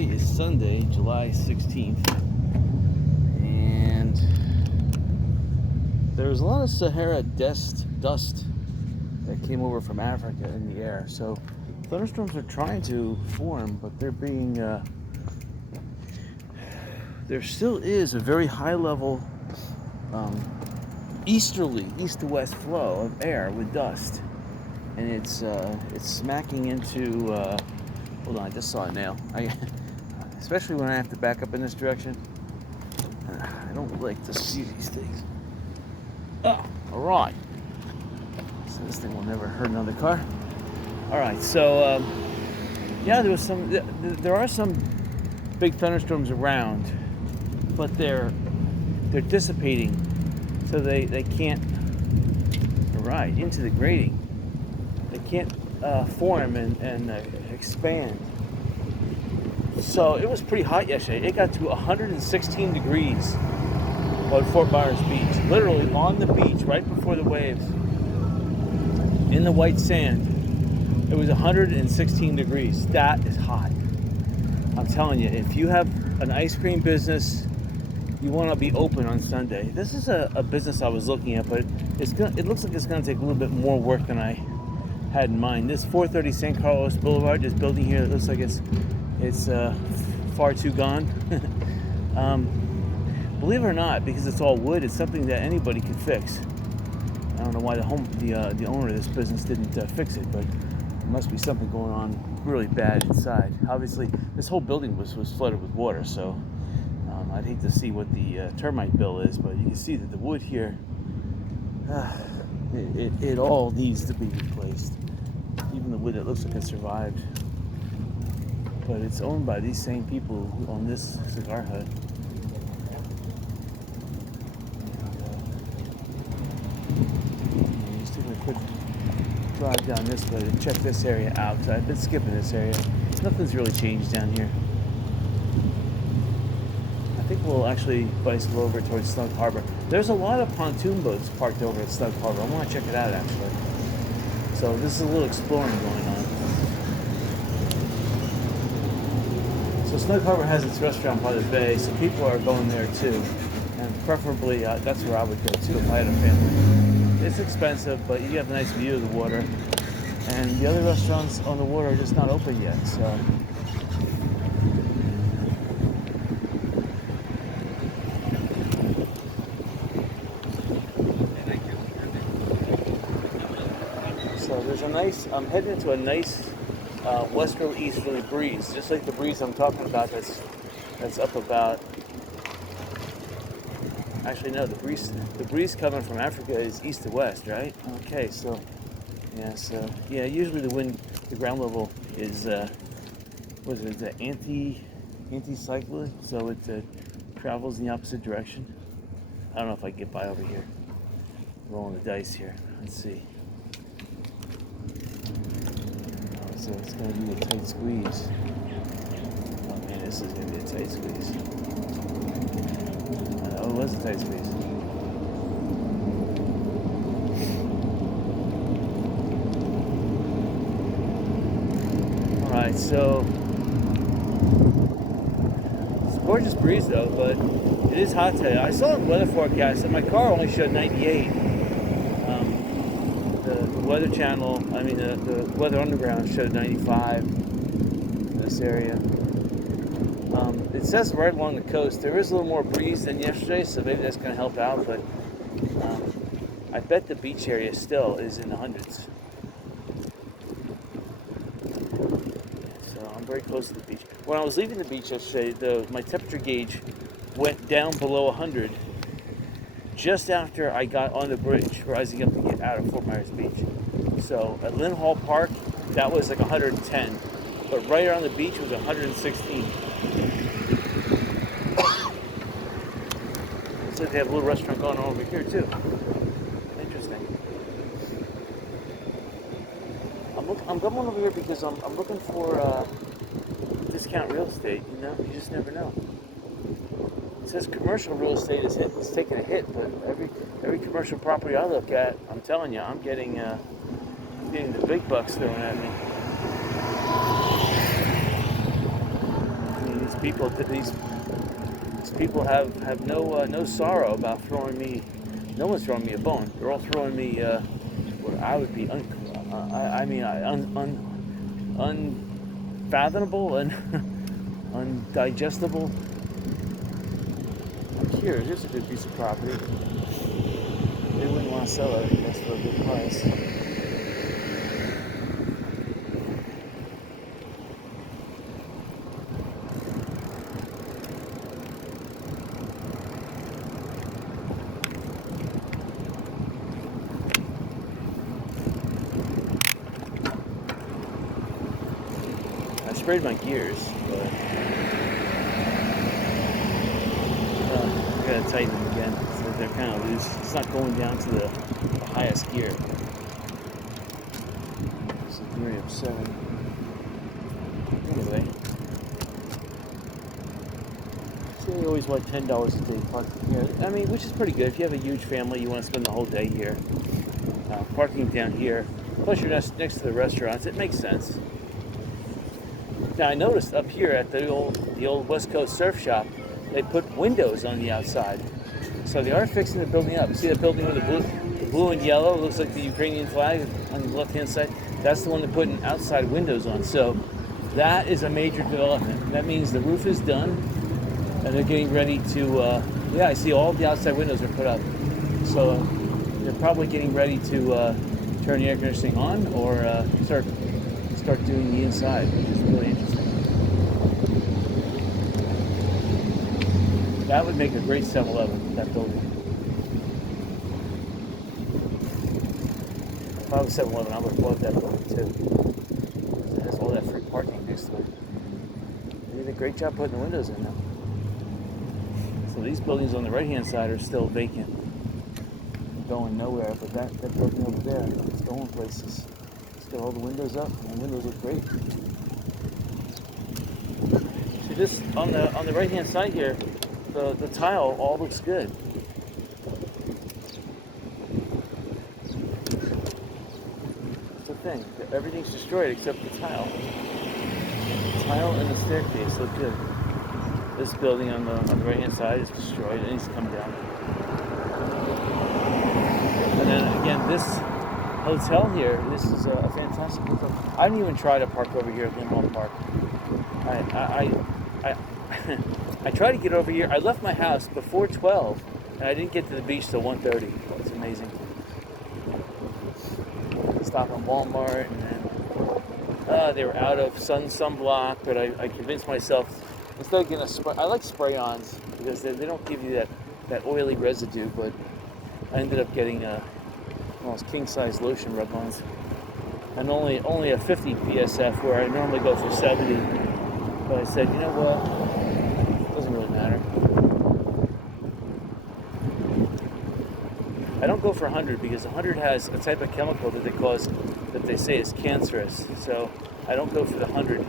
Today is Sunday, July 16th, and there's a lot of Sahara dust that came over from Africa in the air. So thunderstorms are trying to form, but they're being there still is a very high level easterly, east to west flow of air with dust, and it's smacking into hold on, I just saw a nail. Especially when I have to back up in this direction, I don't like to see these things. Oh, all right. So this thing will never hurt another car. All right, so yeah, there are some big thunderstorms around, but they're dissipating, so they can't. All right, into the grading. They can't form and expand. So it was pretty hot yesterday. It got to 116 degrees on Fort Myers Beach. Literally on the beach, right before the waves, in the white sand, it was 116 degrees. That is hot. I'm telling you, if you have an ice cream business, you want to be open on Sunday. This is a business I was looking at, but it looks like it's going to take a little bit more work than I had in mind. This 430 San Carlos Boulevard, this building here, it looks like it's far too gone. Believe it or not, because it's all wood, it's something that anybody could fix. I don't know why the owner of this business didn't fix it, but there must be something going on really bad inside. Obviously, this whole building was flooded with water, so I'd hate to see what the termite bill is, but you can see that the wood here, it all needs to be replaced. Even the wood that looks like it survived. But it's owned by these same people who own this cigar hut. Just taking a quick drive down this way to check this area out, because I've been skipping this area. Nothing's really changed down here. I think we'll actually bicycle over towards Snug Harbor. There's a lot of pontoon boats parked over at Snug Harbor. I want to check it out, actually. So this is a little exploring going on. So Snug Harbor has its restaurant by the bay, so people are going there too. And preferably, that's where I would go too if I had a family. It's expensive, but you have a nice view of the water. And the other restaurants on the water are just not open yet, so. So there's a nice, I'm heading into a nice westerly easterly breeze, just like the breeze I'm talking about that's up about, actually no, the breeze coming from Africa is east to west, right? Okay, so yeah, usually the ground level is the anti-cyclone, so it travels in the opposite direction. I don't know if I can get by over here. Rolling the dice here. Let's see. So it's going to be a tight squeeze. Oh man, this is going to be a tight squeeze. Oh, it was a tight squeeze. Alright, so it's a gorgeous breeze though, but it is hot today. I saw the weather forecast and my car only showed 98. The Weather Channel, the Weather Underground showed 95 in this area. It says right along the coast there is a little more breeze than yesterday, so maybe that's going to help out, but I bet the beach area still is in the hundreds. So I'm very close to the beach. When I was leaving the beach yesterday, my temperature gauge went down below 100 just after I got on the bridge, rising up to get out of Fort Myers Beach. So at Lynn Hall Park, that was like 110, but right around the beach was 116. Looks like they have a little restaurant going on over here too. Interesting. I'm going over here because I'm looking for discount real estate. You know, you just never know. It says commercial real estate is taking a hit, but every commercial property I look at, I'm telling you, I'm getting the big bucks thrown at me. these people have no sorrow about throwing me. No one's throwing me a bone. They're all throwing me what I would be unfathomable and undigestible. Here, here's a good piece of property. They wouldn't want to sell it, I guess, for a good price. I sprayed my gears, but I gotta tighten them again. So they're kind of loose. It's not going down to the highest gear. This is gear of 7. Anyway, so you always want $10 a day parking here. I mean, which is pretty good. If you have a huge family, you want to spend the whole day here. Parking down here, plus you're next to the restaurants, it makes sense. Now I noticed up here at the old West Coast Surf Shop, they put windows on the outside. So they are fixing the building up. See that building with the blue and yellow? It looks like the Ukrainian flag on the left-hand side. That's the one they're putting outside windows on. So that is a major development. That means the roof is done, and they're getting ready to. Yeah, I see all the outside windows are put up. So they're probably getting ready to turn the air conditioning on or start doing the inside, which is really interesting. That would make a great 7-Eleven, that building. If I was 7-Eleven, I would have bought that building too. It has all that free parking next to it. They did a great job putting the windows in now. So these buildings on the right-hand side are still vacant. Going nowhere, but that building over there is going places. It's got all the windows up, and the windows look great. See this on the right-hand side here. The tile all looks good. That's the thing. Everything's destroyed except the tile. The tile and the staircase look good. This building on the right-hand side is destroyed. It needs to come down. And then again, this hotel here. This is a fantastic hotel. I didn't even try to park over here at Lindholm Park. I tried to get over here. I left my house before 12, and I didn't get to the beach till 1:30. It's amazing. Stop at Walmart, and then they were out of sunblock, but I convinced myself, instead of getting a spray, I like spray-ons, because they don't give you that oily residue, but I ended up getting almost king-size lotion rub-ons, and only a 50 PSF, where I normally go for 70, but I said, you know what? Doesn't really matter. I don't go for 100 because 100 has a type of chemical that they say is cancerous. So I don't go for the 100.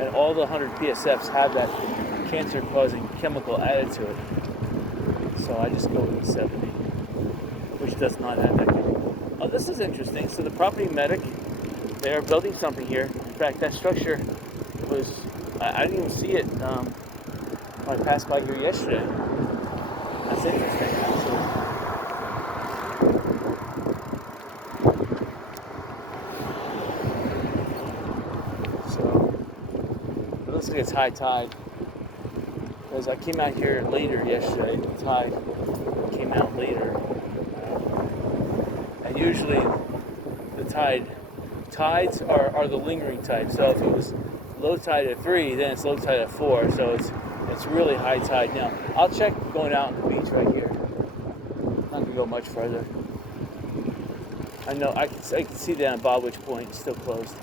And all the 100 PSFs have that cancer-causing chemical added to it. So I just go with the 70, which does not have that chemical. Oh, this is interesting. So the property medic, they're building something here. In fact, that structure I didn't even see it. I passed by here yesterday. That's interesting, actually. So, it looks like it's high tide. Because I came out here later yesterday, the tide came out later. And usually, the tides are the lingering type. So if it was low tide at 3, then it's low tide at 4. So it's really high tide now. I'll check going out on the beach right here. Not gonna go much further. I know I can see that on Bobwitch Point. It's still closed.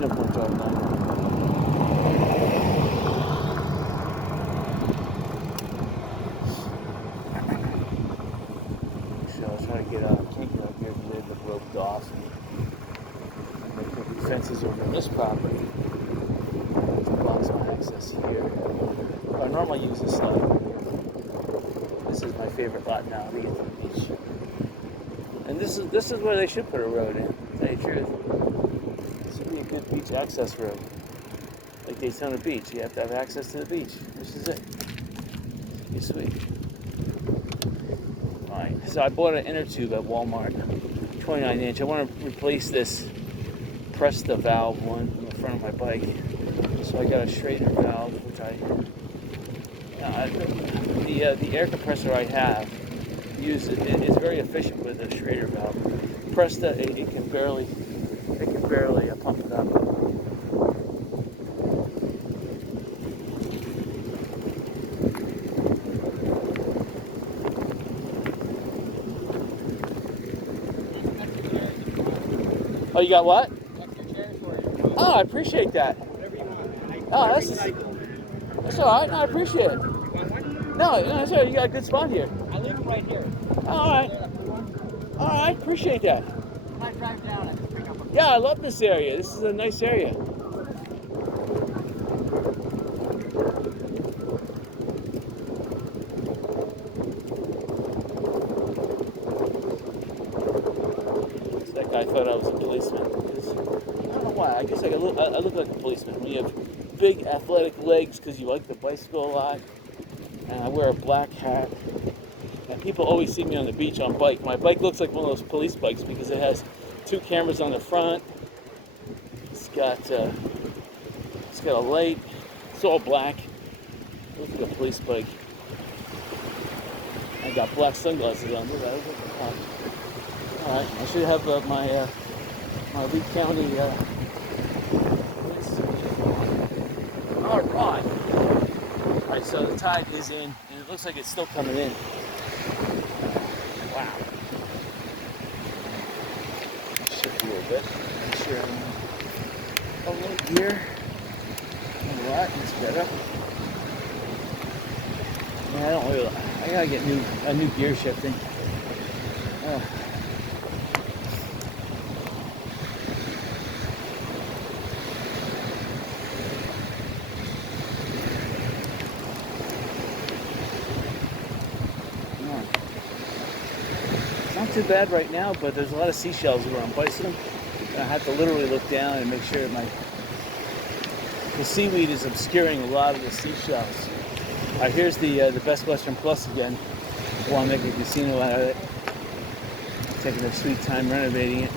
Jump on job now. Try to get out. I can't get up here because they've been roped off. And they put fences over this property to block my access here. But I normally use this lot. This is my favorite lot now to get to the beach. And And this is where they should put a road in, to tell you the truth. This would be a good beach access road. Like Daytona Beach, you have to have access to the beach. This is it. It's sweet. Alright, so I bought an inner tube at Walmart, 29 inch. I want to replace this Presta valve one on the front of my bike. So I got a Schrader valve, which the air compressor I have is very efficient with the Schrader valve. Presta, it can barely pump it up. Oh, you got what? Oh, I appreciate that. Oh, that's all right. No, I appreciate it. No, that's all right. You got a good spot here. I live right here. Oh, all right. All right, appreciate that. When I drive down, I just pick up a... Yeah, I love this area. This is a nice area. That guy thought I was a policeman. I don't know why. I guess I look like a policeman. When you have big athletic legs because you like to bicycle a lot, and I wear a black hat. And people always see me on the beach on bike. My bike looks like one of those police bikes because it has 2 cameras on the front. It's got a light. It's all black. It looks like a police bike. I got black sunglasses on. Look at that. All right, I should have my Lee County police. All right. All right, so the tide is in, and it looks like it's still coming in. Wow. Shift a little bit. Make sure I'm a little gear. All right, that's better. Yeah, I gotta get a new gear shifting. Not too bad right now, but there's a lot of seashells where I'm bicycling. And I have to literally look down and make sure the seaweed is obscuring a lot of the seashells. All right, here's the Best Western Plus again. I want to make a casino out of it. Taking their sweet time renovating it.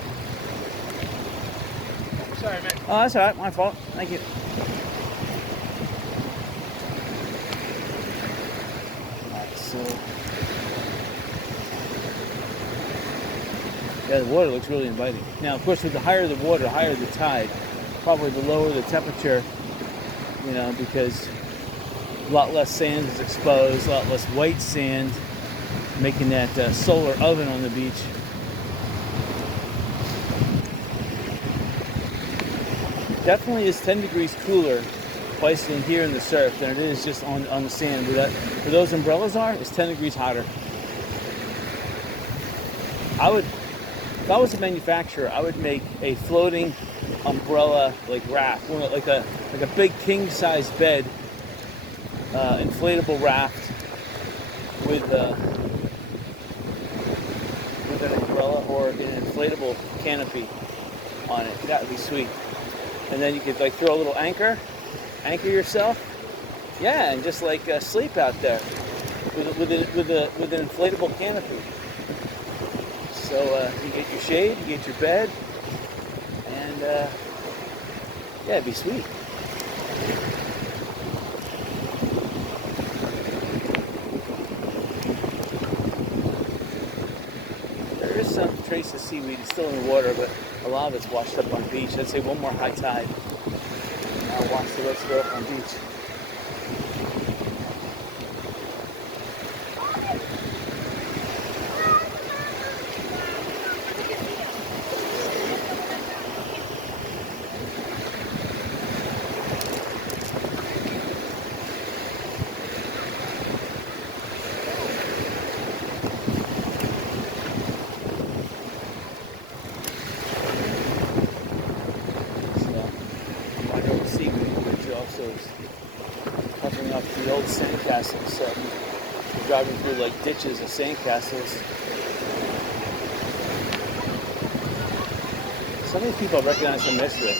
Sorry, man. Oh, that's all right. My fault. Thank you. All right, so yeah, the water looks really inviting. Now, of course, with the higher the water, the higher the tide, probably the lower the temperature, because a lot less sand is exposed, a lot less white sand, making that solar oven on the beach. Definitely is 10 degrees cooler bicycling here in the surf than it is just on the sand. Where those umbrellas are, it's 10 degrees hotter. If I was a manufacturer, I would make a floating umbrella like raft, like a big king size bed, inflatable raft with an umbrella or an inflatable canopy on it. That would be sweet. And then you could throw a little anchor yourself. Yeah, and just sleep out there with an inflatable canopy. So you get your shade, you get your bed, and yeah, it'd be sweet. There is some trace of seaweed. It's still in the water, but a lot of it's washed up on the beach. I'd say one more high tide, and I'll wash the rest of it up on the beach. Touching up the old sandcastles. We're driving through ditches of sandcastles. Some of these people I recognize from yesterday.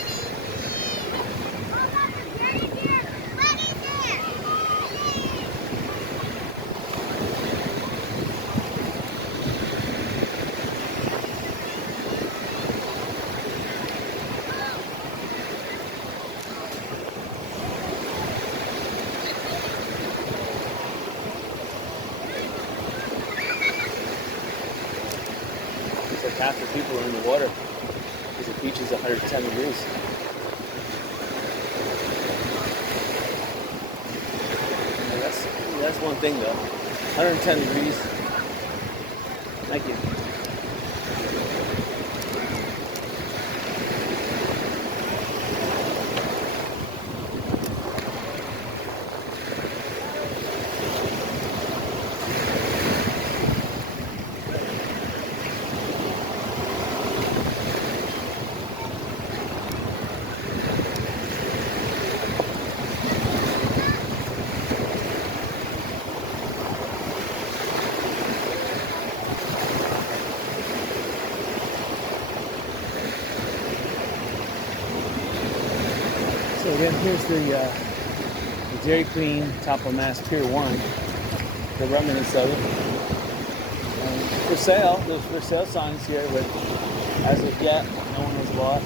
It's like half the people are in the water because the beach is 110 degrees. And that's one thing though. 110 degrees. Thank you. So again, here's the Dairy Queen top of Mass Pier 1, the remnants of it. For sale, there's for sale signs here, but as of yet, no one has bought.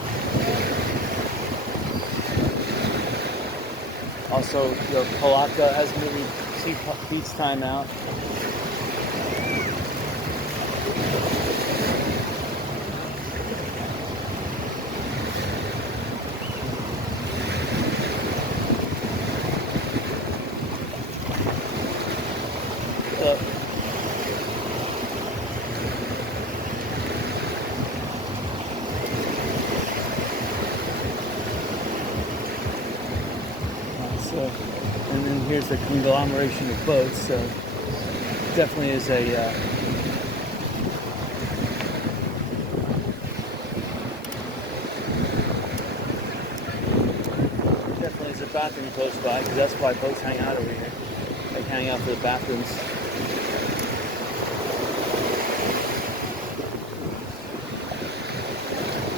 Also, the Palaka hasn't really seen beach time out. And then here's the conglomeration of boats, so definitely is a bathroom close by, because that's why boats hang out over here. They hang out for the bathrooms.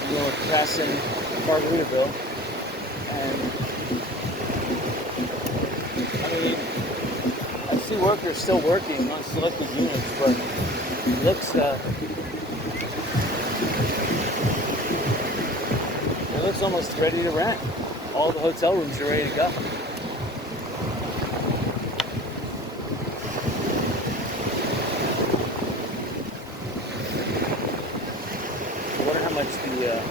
You know, we're passing Margaritaville, and I mean, I see workers still working on selected units, but it looks almost ready to rent. All the hotel rooms are ready to go. I wonder how much the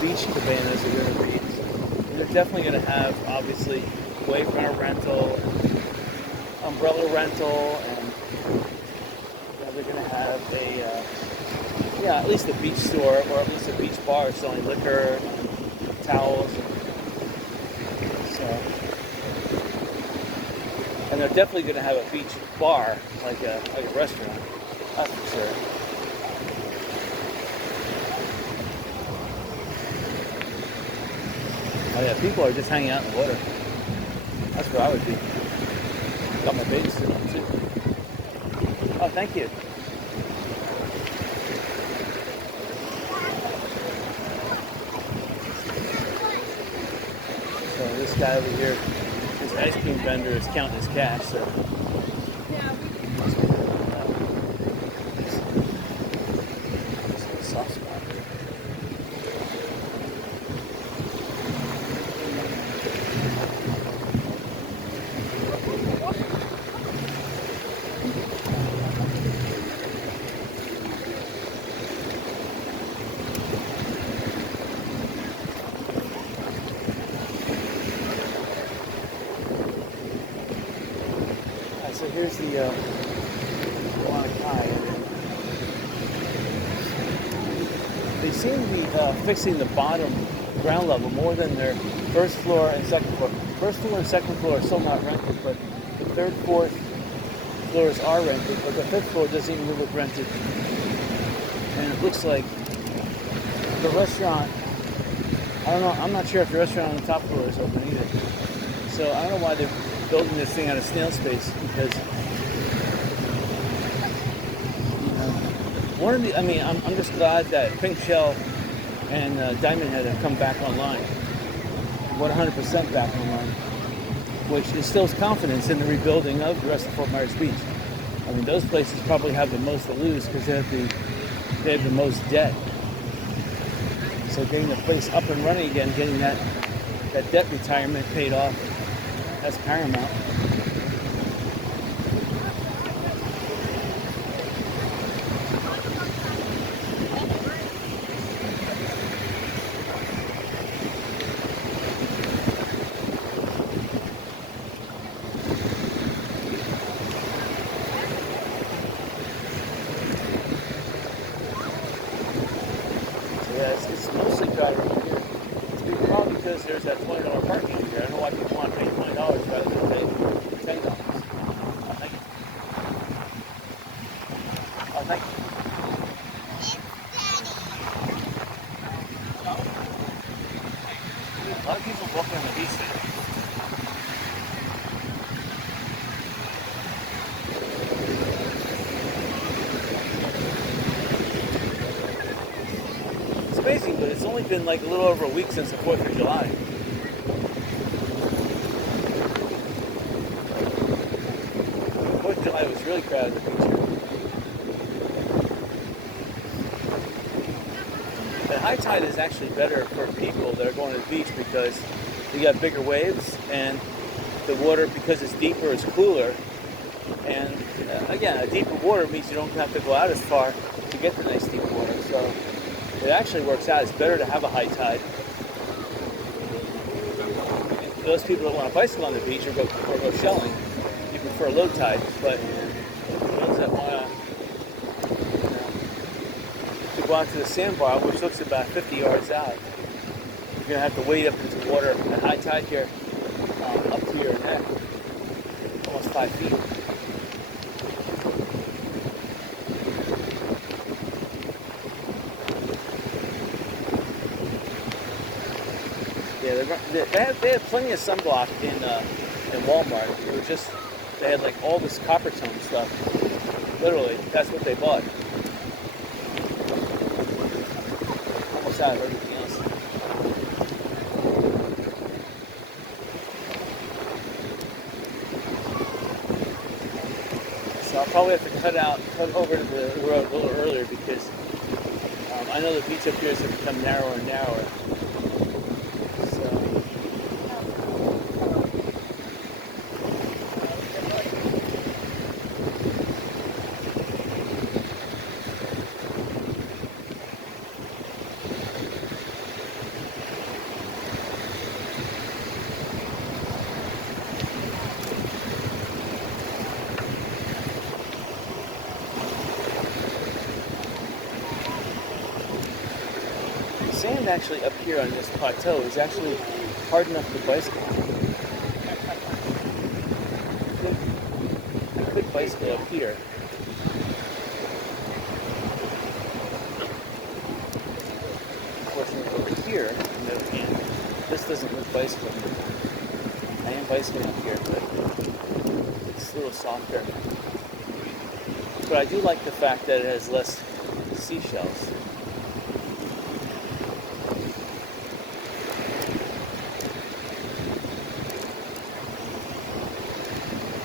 beach cabanas are going to be. They're definitely going to have, obviously, wayfront rental, umbrella rental, and they're going to have at least a beach store, or at least a beach bar selling liquor, and towels, and they're definitely going to have a beach bar, like a restaurant. That's for sure. Oh yeah, people are just hanging out in the water. That's where I would be. Got my bathing suit on too. Oh, thank you. So this guy over here, his ice cream vendor is counting his cash, so. Soft spot. So here's the they seem to be fixing the bottom ground level more than their first floor and second floor. First floor and second floor are still not rented, but the third, fourth floors are rented, but the fifth floor doesn't even look rented. And it looks like the restaurant, I don't know, I'm not sure if the restaurant on the top floor is open either. So I don't know why they're building this thing out of snail space, because I'm just glad that Pink Shell and Diamond Head have come back online. 100% back online, which instills confidence in the rebuilding of the rest of Fort Myers Beach. I mean, those places probably have the most to lose because they have the most debt. So getting the place up and running again, getting that debt retirement paid off, that's paramount. It's mostly dry right here. It's probably because there's that $20 parking here. I don't know why people want to pay $20 rather than pay $10. Oh, thank you. Oh, thank you. A lot of people walking on the beach there. It's amazing, but it's only been like a little over a week since the 4th of July. The 4th of July was really crowded at the beach here. But high tide is actually better for people that are going to the beach because you got bigger waves and the water, because it's deeper, is cooler. And again, a deeper water means you don't have to go out as far to get the nice deep water. So it actually works out. It's better to have a high tide. And for those people that want to bicycle on the beach or go shelling, you prefer low tide. But for those that want to go out to the sandbar, which looks about 50 yards out, you're going to have to wade up into the water at high tide here, up to your neck, almost 5 feet. Yeah, they had plenty of sunblock in Walmart. They had like all this copper tone stuff. Literally, that's what they bought. Almost out of everything else. So I'll probably have to cut over to the road a little earlier because I know the beach up here has become narrower and narrower. Sand actually up here on this plateau is actually hard enough to bicycle. I could bicycle up here. Unfortunately, over here, on the other hand, this doesn't look bicycling. I am bicycling up here, but it's a little softer. But I do like the fact that it has less seashells.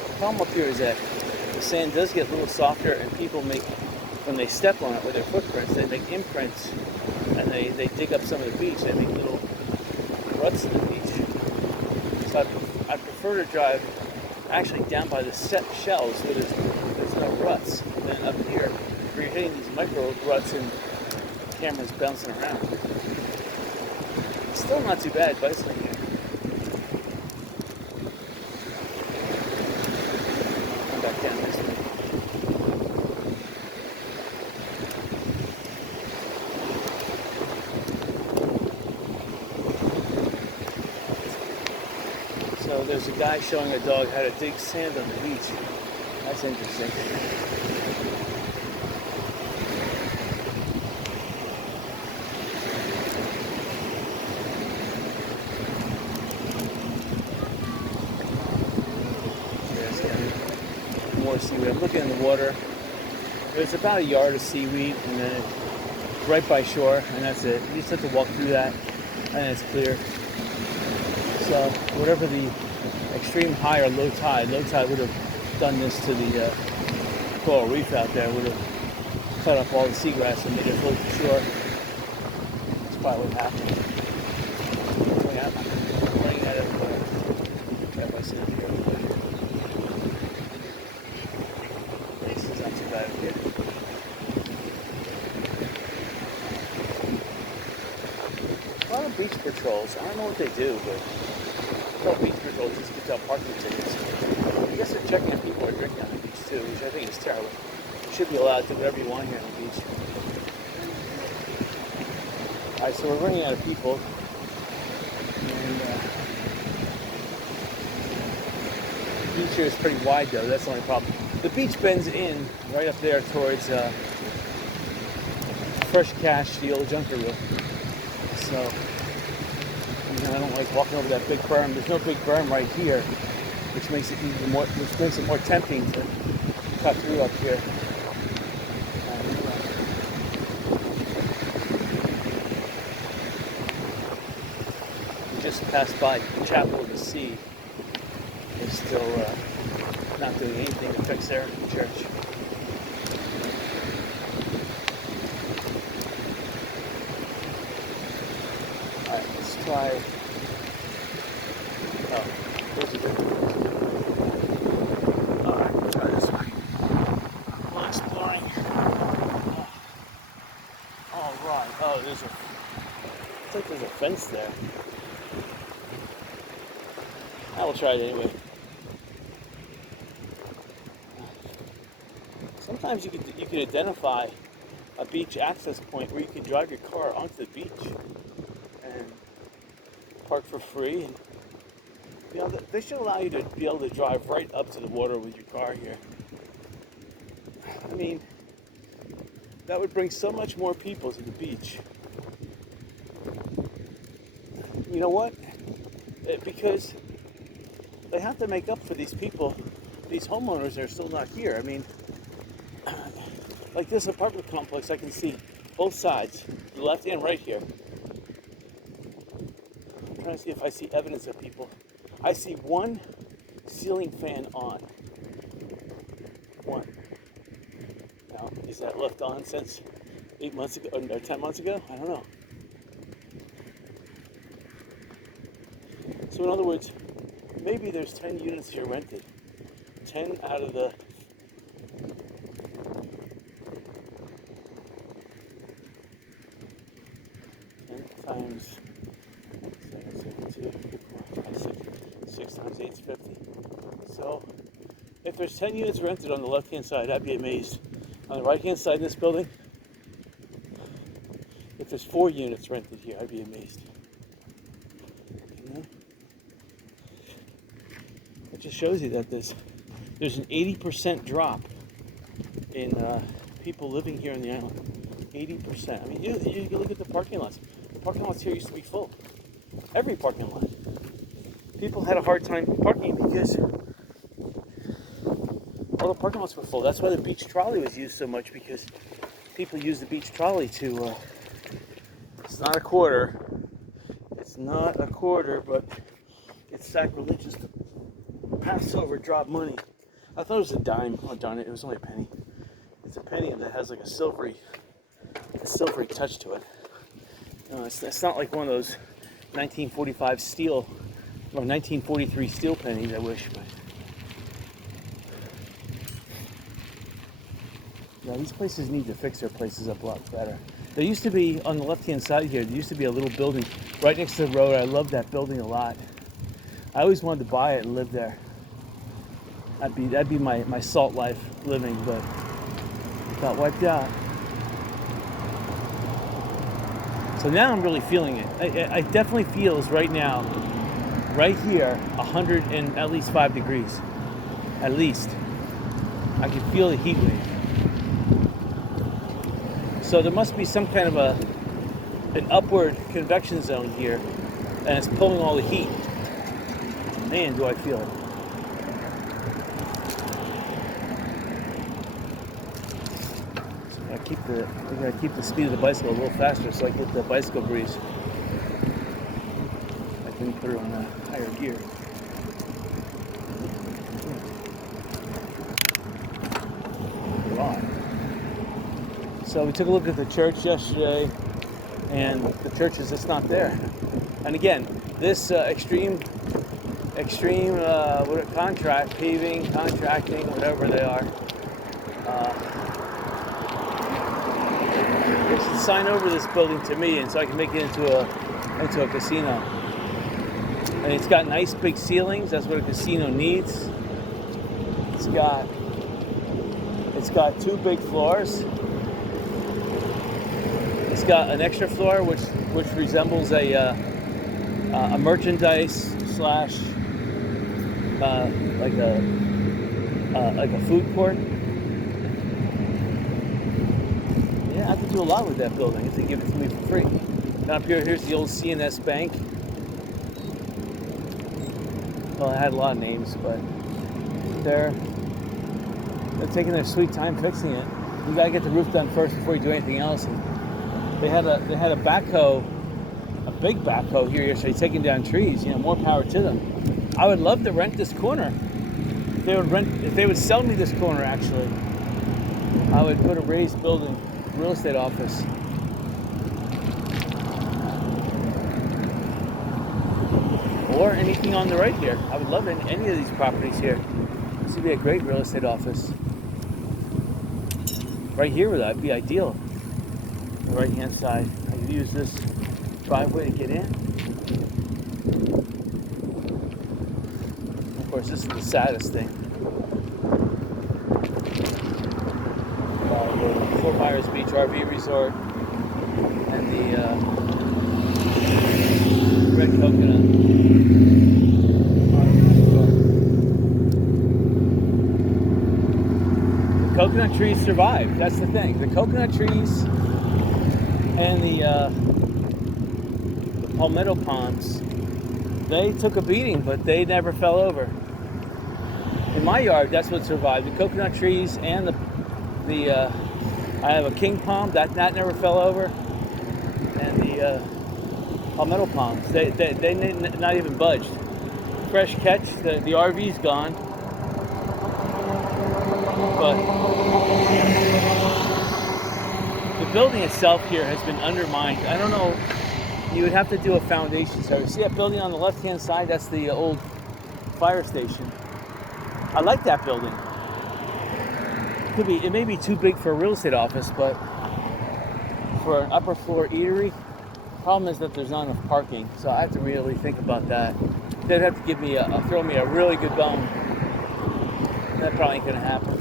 The problem up here is that the sand does get a little softer, and people when they step on it with their footprints, they make imprints, and they dig up some of the beach. They make little ruts in the beach. So I prefer to drive actually down by the set shells where there's no ruts. And then up here, where you're hitting these micro ruts and the camera's bouncing around. It's still not too bad bicycling here. Back down this way. So there's a guy showing a dog how to dig sand on the beach. That's interesting. More seaweed. I'm looking in the water. There's about a yard of seaweed, and then it's right by shore, and that's it. You just have to walk through that, and it's clear. So whatever the extreme high or low tide would have done this to the coral reef out there, would have cut up all the seagrass and made it float to shore. That's probably what happened. I'm running out of if I sit here. This is not too bad here. A lot of beach patrols. I don't know what they do, but beach patrols just get out parking tickets. I guess they're checking if people are drinking on the beach too, which I think is terrible. You should be allowed to do whatever you want here on the beach. Alright, so we're running out of people. And the beach here is pretty wide though, that's the only problem. The beach bends in right up there towards Fresh Cash, the old Junkeroo. So I don't like walking over that big berm. There's no big berm right here, which makes it more tempting to cut through up here. We just passed by Chapel of the Sea. They're still not doing anything to fix their church. Alright, let's try. Oh, there's a different one. Alright, we'll try this way. We're exploring. Alright. Oh, there's a. Looks like there's a fence there. I will try it anyway. Sometimes you can identify a beach access point where you can drive your car onto the beach and park for free. And they should allow you to be able to drive right up to the water with your car here. I mean, that would bring so much more people to the beach. You know what? Because they have to make up for these people, these homeowners that are still not here. I mean, like this apartment complex, I can see both sides, the left and right here. I'm trying to see if I see evidence of people. I see one ceiling fan on. One. Now, is that left on since 8 months ago, or 10 months ago? I don't know. So in other words, maybe there's 10 units here rented. 10 out of the 10 times 6 times 8 is 50. So if there's 10 units rented on the left-hand side, I'd be amazed. On the right-hand side of this building, if there's 4 units rented here, I'd be amazed. It just shows you that there's an 80% drop in people living here on the island. 80%. I mean, you look at the parking lots. The parking lots here used to be full. Every parking lot. People had a hard time parking because all the parking lots were full. That's why the beach trolley was used so much, because people use the beach trolley to, it's not a quarter. It's not a quarter, but it's sacrilegious to pass over drop money. I thought it was a dime. Oh darn it, it was only a penny. It's a penny that has like a silvery touch to it. You know, it's not like one of those 1945 steel or 1943 steel pennies, I wish, but yeah, these places need to fix their places up a lot better. There used to be, on the left-hand side here, there used to be a little building right next to the road. I loved that building a lot. I always wanted to buy it and live there. That'd be my salt life living, but it got wiped out. So now I'm really feeling it. I definitely feels right now, right here, 100 and at least 5 degrees. At least. I can feel the heat wave. So there must be some kind of an upward convection zone here, and it's pulling all the heat. Man, do I feel it. We gotta keep the speed of the bicycle a little faster, so I get the bicycle breeze. I can put it on a higher gear. So we took a look at the church yesterday, and the church is just not there. And again, this extreme contract, paving, contracting, whatever they are, they should sign over this building to me, and so I can make it into a casino. And it's got nice big ceilings. That's what a casino needs. It's got 2 big floors. It's got an extra floor which resembles a merchandise slash like a food court. Yeah, I have to do a lot with that building if they give it to me for free. Now up here's the old CNS Bank. Well, it had a lot of names, but they're taking their sweet time fixing it. You gotta get the roof done first before you do anything else. And they had a backhoe, a big backhoe here yesterday, taking down trees. More power to them. I would love to rent this corner. If they would sell me this corner, actually, I would put a raised building, real estate office. Or anything on the right here. I would love any of these properties here. This would be a great real estate office. Right here, that'd be ideal. The right-hand side. I could use this driveway to get in. Of course, this is the saddest thing. The Fort Myers Beach RV Resort and the Red Coconut RV Resort. The coconut trees survived. That's the thing. The coconut trees and the palmetto palms, they took a beating, but they never fell over. In my yard, that's what survived. The coconut trees and I have a king palm that never fell over, and the palmetto palms, they not even budged. Fresh catch, the RV's gone, but the building itself here has been undermined. I don't know, you would have to do a foundation survey. See that building on the left-hand side? That's the old fire station. I like that building. It may be too big for a real estate office, but for an upper floor eatery, the problem is that there's not enough parking. So I have to really think about that. They'd have to throw me a really good bone. That probably ain't gonna happen.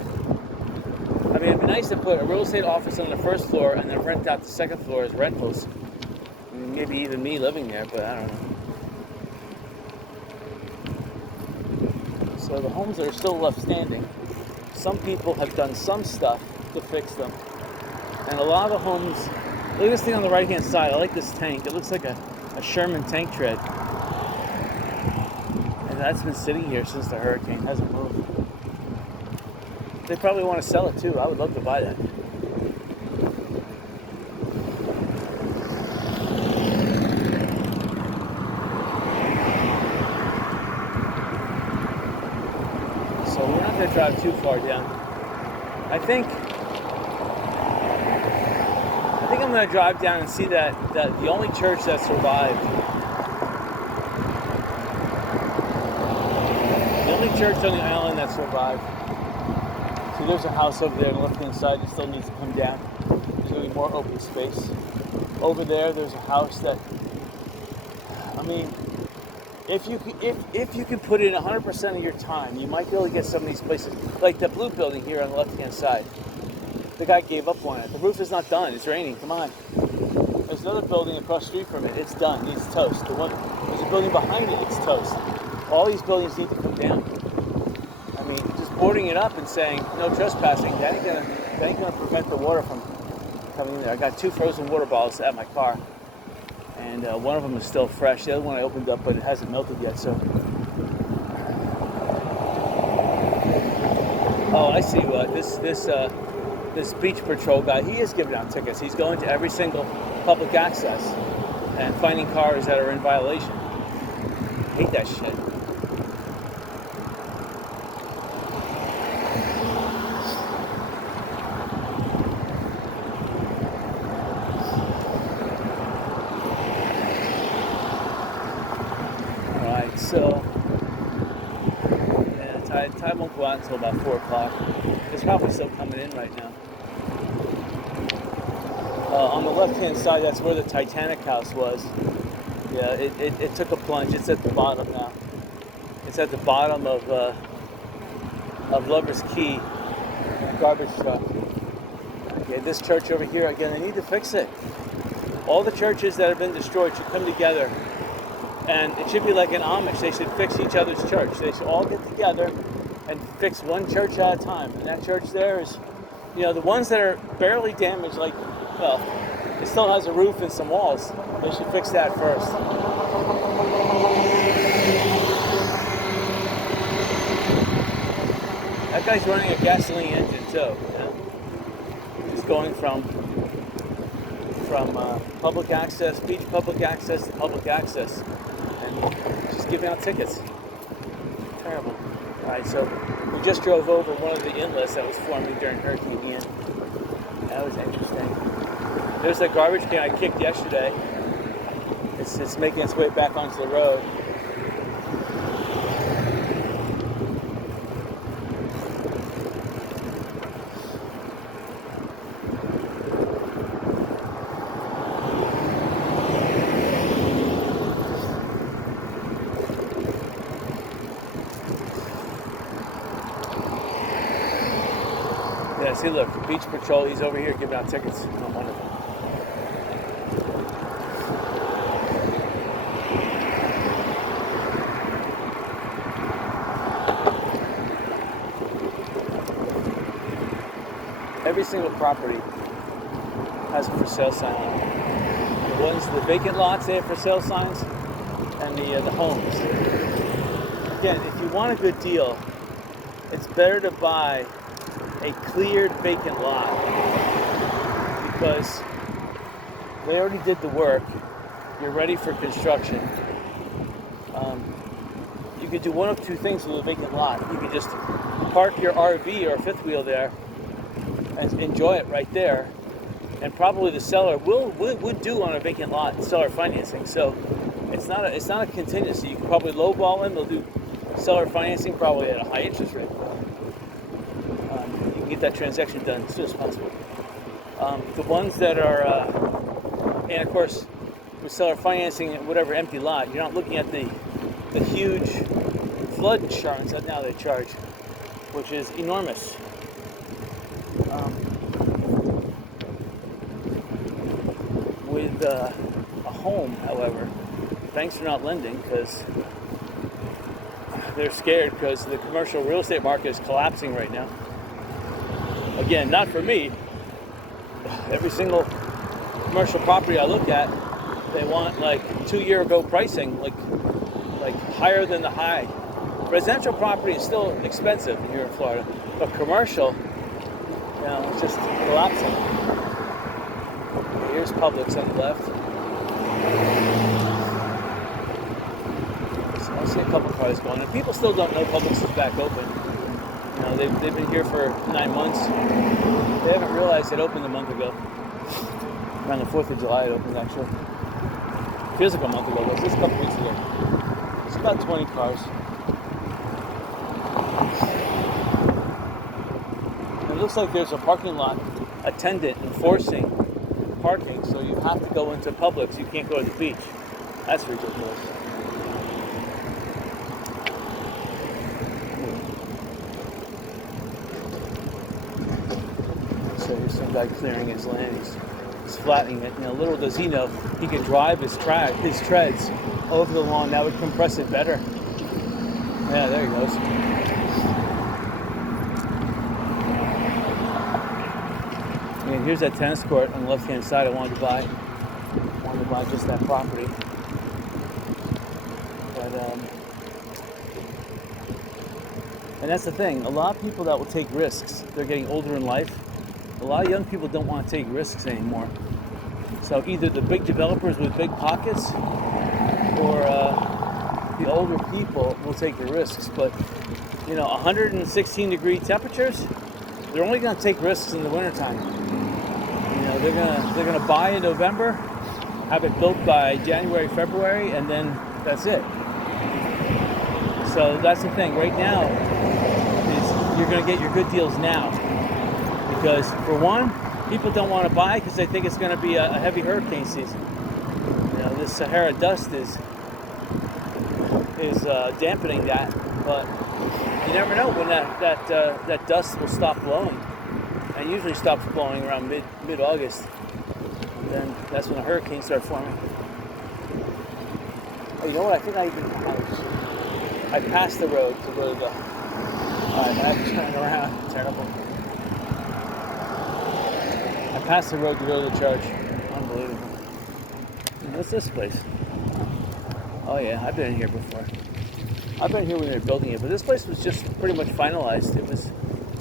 I mean, it'd be nice to put a real estate office on the first floor and then rent out the second floor as rentals. I mean, maybe even me living there, but I don't know. So the homes that are still left standing, some people have done some stuff to fix them. And a lot of the homes, look at this thing on the right-hand side. I like this tank. It looks like a Sherman tank tread. And that's been sitting here since the hurricane. It hasn't moved. They probably want to sell it too. I would love to buy that. So we're not going to drive too far down. I think I'm going to drive down and see that the only church that survived, the only church on the island that survived. So there's a house over there on the left-hand side that still needs to come down. There's going to be more open space. Over there's a house that, I mean, if you can put in 100% of your time, you might be able to get some of these places, like the blue building here on the left-hand side. The guy gave up on it. The roof is not done. It's raining. Come on. There's another building across the street from it. It's done. It's toast. There's a building behind it. It's toast. All these buildings need to come down. I mean, just boarding it up and saying no trespassing, that ain't gonna prevent the water from coming in there. I got 2 frozen water bottles at my car, and one of them is still fresh. The other one I opened up, but it hasn't melted yet. So, oh, I see what this this beach patrol guy, he is giving out tickets. He's going to every single public access and finding cars that are in violation. I hate that shit. Alright, so yeah, tide won't go out until about 4 o'clock. It's probably still coming in right now. On the left-hand side, that's where the Titanic house was. Yeah, it took a plunge. It's at the bottom now. It's at the bottom of Lover's Key garbage truck. Okay, this church over here, again, they need to fix it. All the churches that have been destroyed should come together, and it should be like an Amish. They should fix each other's church. They should all get together and fix one church at a time. And that church there is, the ones that are barely damaged, like, well, it still has a roof and some walls. They should fix that first. That guy's running a gasoline engine too. Just going from public access, beach public access to public access, and just giving out tickets. Terrible. All right, so we just drove over one of the inlets that was forming during Hurricane Ian. That was interesting. There's a garbage can I kicked yesterday. It's making its way back onto the road. Yeah, see, look, Beach Patrol, he's over here giving out tickets on one of them. Every single property has a for sale sign on it. The vacant lots, they have for sale signs, and the homes. Again, if you want a good deal, it's better to buy a cleared vacant lot, because they already did the work. You're ready for construction. You could do one of two things with a vacant lot. You could just park your RV or fifth wheel there and enjoy it right there, and probably the seller would do on a vacant lot seller financing. So it's not a contingency. You can probably lowball them. They'll do seller financing probably at a high interest rate. You can get that transaction done as soon as possible. The ones that are, and of course, with seller financing, whatever empty lot, you're not looking at the huge flood insurance that now they charge, which is enormous. With a home, however, banks are not lending because they're scared, because the commercial real estate market is collapsing right now. Again, not for me. Every single commercial property I look at, they want like 2 year ago pricing, like higher than the high. Residential property is still expensive here in Florida, but commercial, it's just collapsing. Here's Publix on the left. So I see a couple cars going, and people still don't know Publix is back open. They've been here for 9 months. They haven't realized it opened a month ago. Around the 4th of July it opened, actually. Feels like a month ago, but just a couple weeks ago. It's about 20 cars. It looks like there's a parking lot attendant enforcing parking, so you have to go into Publix. You can't go to the beach. That's ridiculous. So here's some guy clearing his land. He's flattening it. Little does he know, he can drive his treads over the lawn. That would compress it better. Yeah, there he goes. And here's that tennis court on the left-hand side I wanted to buy. Just that property. But, and that's the thing. A lot of people that will take risks, they're getting older in life. a lot of young people don't want to take risks anymore. So either the big developers with big pockets or the older people will take the risks. But 116 degree temperatures, they're only going to take risks in the wintertime. They're gonna buy in November, have it built by January, February, and then that's it. So that's the thing. Right now, is you're gonna get your good deals now, because for one, people don't want to buy because they think it's going to be a heavy hurricane season. This Sahara dust is dampening that, but you never know when that dust will stop blowing. And usually stops blowing around mid-August. And then that's when the hurricanes start forming. Oh, you know what? I think I passed the road to go to the. Alright, I have to turn around. Terrible. I passed the road to go to the church. Unbelievable. What's this place? Oh yeah, I've been here before. I've been here when they were building it, but this place was just pretty much finalized. It was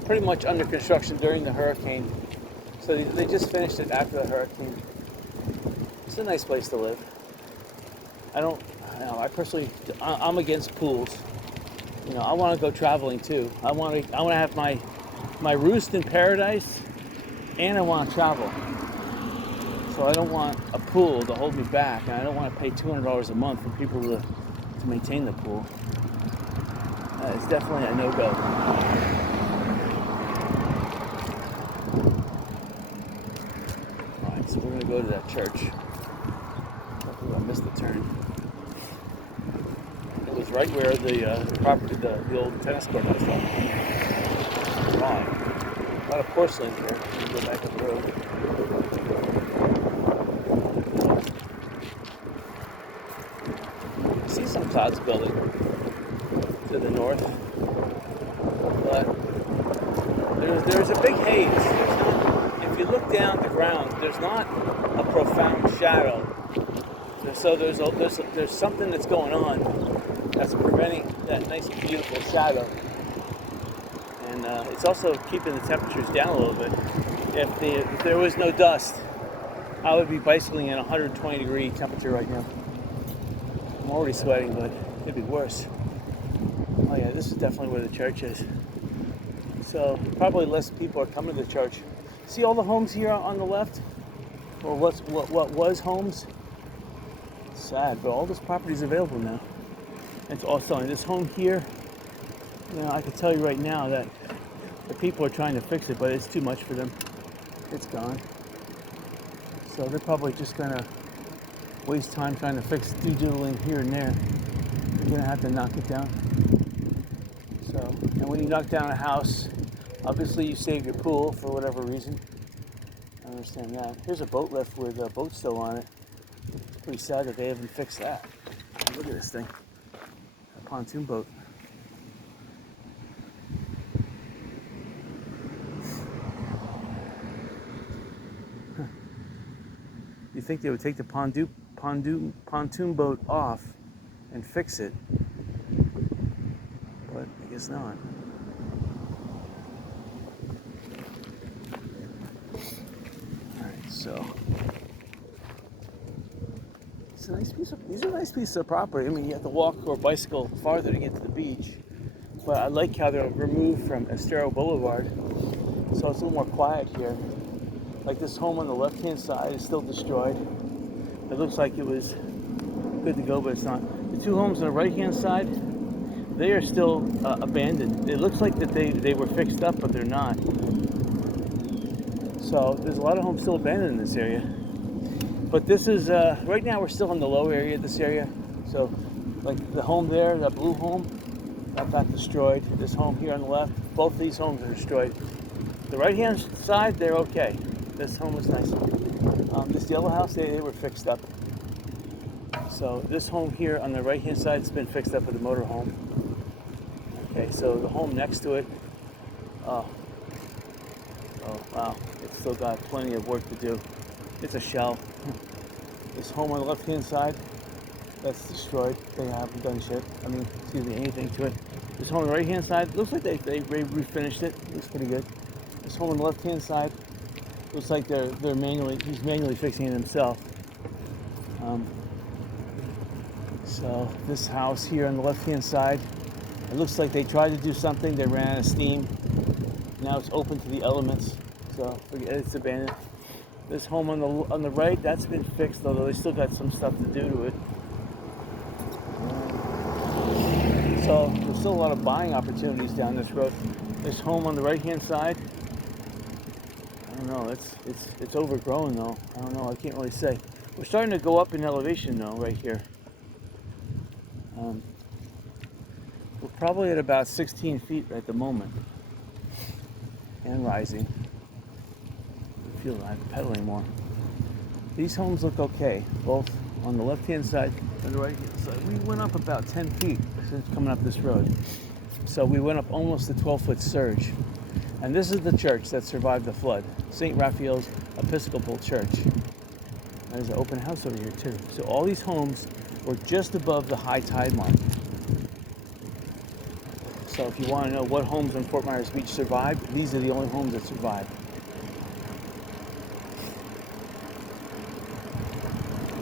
pretty much under construction during the hurricane. So they just finished it after the hurricane. It's a nice place to live. I personally, I'm against pools. I want to go traveling too. I want to have my roost in paradise, and I want to travel. So I don't want a pool to hold me back, and I don't want to pay $200 a month for people to maintain the pool. It's definitely a no-go. Alright, so we're going to go to that church. Hopefully I missed the turn. It was right where the property, the old tennis court I was talking about. Wow. A lot of porcelain here. Go back up the road. I see some clouds building to the north, but there's a big haze. If you look down at the ground, there's not a profound shadow. So there's something that's going on that's preventing that nice, beautiful shadow, and it's also keeping the temperatures down a little bit. If there was no dust, I would be bicycling in 120 degree temperature right now. I'm already sweating, but it'd be worse. Oh yeah, this is definitely where the church is. So probably less people are coming to the church. See all the homes here on the left, or what was homes? It's sad, but all this property is available now. And it's all selling. This home here, I can tell you right now that the people are trying to fix it, but it's too much for them. It's gone. So they're probably just gonna waste time trying to fix doodling here and there. They're gonna have to knock it down. So, and when you knock down a house, obviously you save your pool for whatever reason. I understand that. Here's a boat lift with a boat still on it. It's pretty sad that they haven't fixed that. Look at this thing. A pontoon boat. You think they would take the pontoon boat off and fix it, but I guess not. Alright, so it's these are nice pieces of property. I mean, you have to walk or bicycle farther to get to the beach, but I like how they're removed from Estero Boulevard, so it's a little more quiet here. Like this home on the left-hand side is still destroyed. It looks like it was good to go, but it's not. The two homes on the right-hand side, they are still abandoned. It looks like that they were fixed up, but they're not. So there's a lot of homes still abandoned in this area. But this is, right now we're still in the low area of this area. So like the home there, that blue home, that got destroyed. This home here on the left, both these homes are destroyed. The right-hand side, they're okay. This home was nice. This yellow house, they were fixed up. So this home here on the right-hand side has been fixed up with a motor home. Okay, so the home next to it, oh wow, it's still got plenty of work to do. It's a shell. This home on the left-hand side, that's destroyed. They haven't done shit. I mean, anything to it. This home on the right-hand side, looks like they refinished it. Looks pretty good. This home on the left-hand side, Looks like he's manually fixing it himself. So this house here on the left-hand side, it looks like they tried to do something. They ran out of steam. Now it's open to the elements. So forget it, it's abandoned. This home on the right, that's been fixed, although they still got some stuff to do to it. So there's still a lot of buying opportunities down this road. This home on the right-hand side, I don't know. It's overgrown though. I don't know. I can't really say. We're starting to go up in elevation though, right here. We're probably at about 16 feet at the moment, and rising. I feel like I'm pedaling more. These homes look okay, both on the left-hand side and the right-hand side. We went up about 10 feet since coming up this road. So we went up almost a 12-foot surge. And this is the church that survived the flood, St. Raphael's Episcopal Church. There's an open house over here too. So all these homes were just above the high tide mark. So if you want to know what homes on Fort Myers Beach survived, these are the only homes that survived.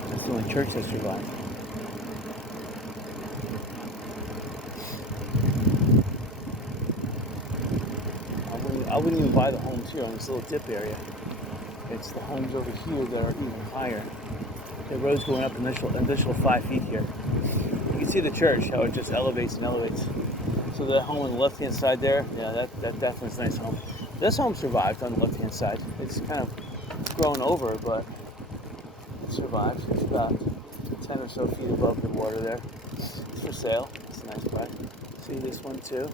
That's the only church that survived. I wouldn't even buy the homes here on this little dip area. It's the homes over here that are even higher. The road's going up an additional 5 feet here. You can see the church, how it just elevates and elevates. So the home on the left-hand side there, yeah, that definitely is a nice home. This home survived on the left-hand side. It's kind of grown over, but it survived. It's about 10 or so feet above the water there. It's for sale. It's a nice buy. See this one too.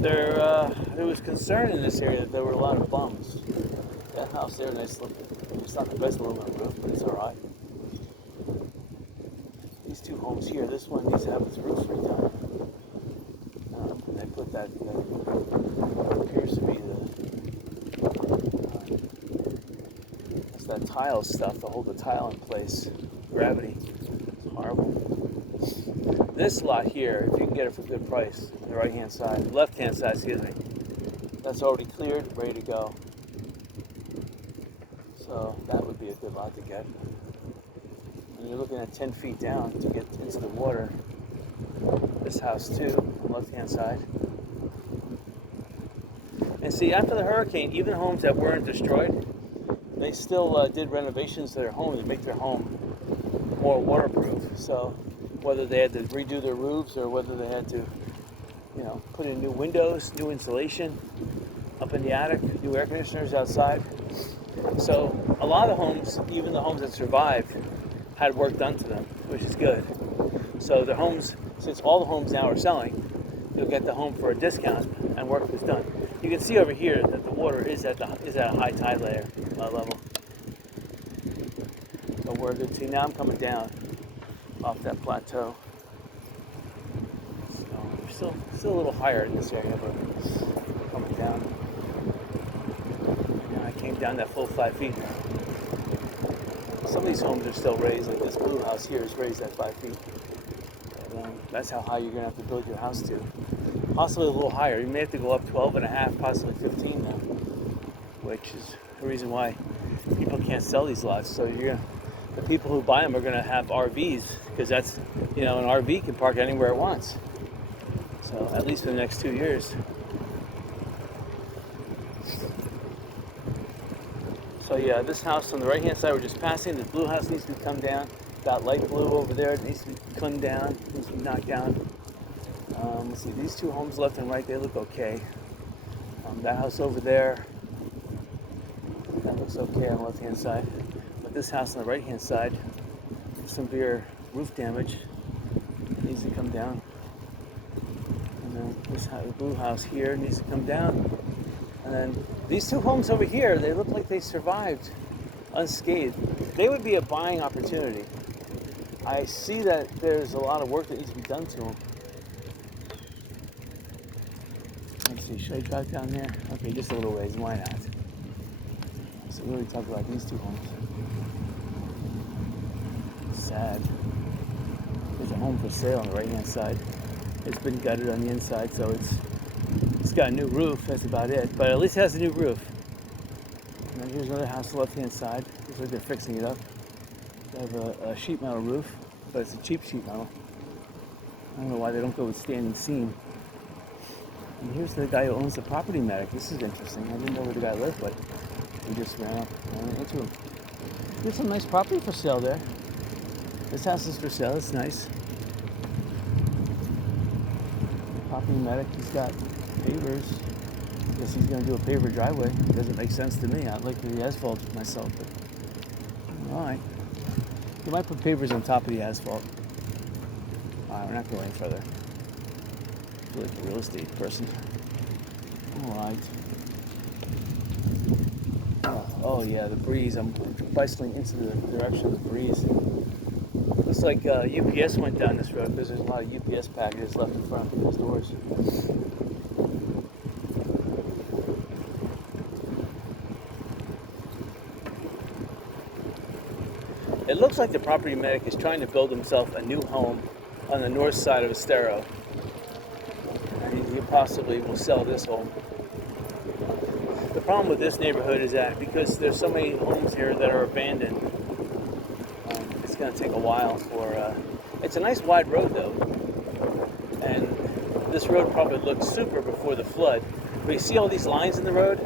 There was concern in this area that there were a lot of bums. That house there, nice looking. It's not the best aluminum roof, but it's all right. These two homes here, this one needs to have its roof redone. They put that appears to be that's that tile stuff to hold the tile in place. Gravity. It's horrible. This lot here, if you can get it for a good price, on the right-hand side, left-hand side, excuse me, that's already cleared, ready to go. So that would be a good lot to get. And you're looking at 10 feet down to get into the water. This house too, on the left-hand side. And see, after the hurricane, even homes that weren't destroyed, they still did renovations to their home to make their home more waterproof. So whether they had to redo their roofs or whether they had to, put in new windows, new insulation up in the attic, new air conditioners outside. So a lot of the homes, even the homes that survived, had work done to them, which is good. So the homes, since all the homes now are selling, you'll get the home for a discount and work was done. You can see over here that the water is at a high tide level. So we're good. See, now I'm coming down off that plateau. So we're still a little higher in this area, but we're coming down. And I came down that full 5 feet. Some of these homes are still raised, like this blue house here is raised at 5 feet. And, that's how high you're going to have to build your house to. Possibly a little higher. You may have to go up 12 and a half, possibly 15 now, which is the reason why people can't sell these lots. So the people who buy them are going to have RVs, because that's, an RV can park anywhere it wants. So at least for the next 2 years. So yeah, this house on the right-hand side we're just passing. The blue house needs to come down. That light blue over there, it needs to be come down, needs to be knocked down. Let's see, these two homes left and right, they look okay. That house over there, that looks okay on the left-hand side. But this house on the right-hand side, some severe roof damage, needs to come down. And then this blue house here needs to come down. And then these two homes over here, they look like they survived unscathed. They would be a buying opportunity. I see that there's a lot of work that needs to be done to them. Let's see, should I drive down there? Okay, just a little ways, why not? So we really talk about these two homes. Sad. There's a home for sale on the right-hand side. It's been gutted on the inside, so it's It's got a new roof, that's about it. But at least it has a new roof. And then here's another house on the left-hand side. Looks like they're fixing it up. They have a sheet metal roof, but it's a cheap sheet metal. I don't know why they don't go with standing seam. And here's the guy who owns the property medic. This is interesting. I didn't know where the guy lived, but we just ran into him. There's some nice property for sale there. This house is for sale. It's nice. Property medic. He's got pavers. I guess he's going to do a paver driveway. It doesn't make sense to me. I'd like the asphalt myself, but all right. You might put pavers on top of the asphalt. All right, we're not going any further. I feel like a real estate person. All right. Oh yeah, the breeze. I'm bicycling into the direction of the breeze. Looks like UPS went down this road because there's a lot of UPS packages left in front of people's doors. It looks like the property medic is trying to build himself a new home on the north side of Estero. And he possibly will sell this home. The problem with this neighborhood is that because there's so many homes here that are abandoned, it's going to take a while for... it's a nice wide road though, and this road probably looked super before the flood. But you see all these lines in the road?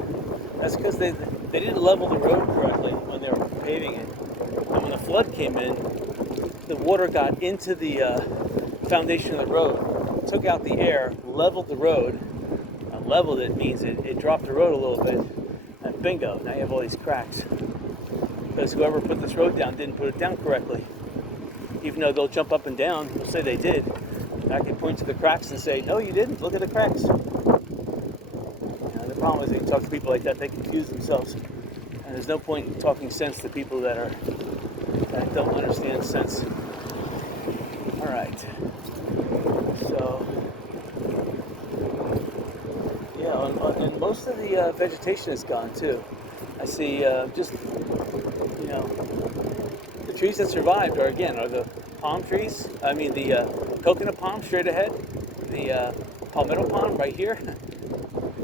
That's because they didn't level the road correctly when they were paving it. And when the flood came in, the water got into the foundation of the road, took out the air, leveled the road. Leveled it means it dropped the road a little bit, and bingo, now you have all these cracks. Because whoever put this road down didn't put it down correctly. Even though they'll jump up and down, they'll say they did. I can point to the cracks and say, no, you didn't, look at the cracks. The problem is they talk to people like that, they confuse themselves. And there's no point in talking sense to people that don't understand sense. All right. So, yeah, and most of the vegetation is gone too. I see just, the trees that survived are the palm trees. I mean the coconut palm straight ahead, the palmetto palm right here,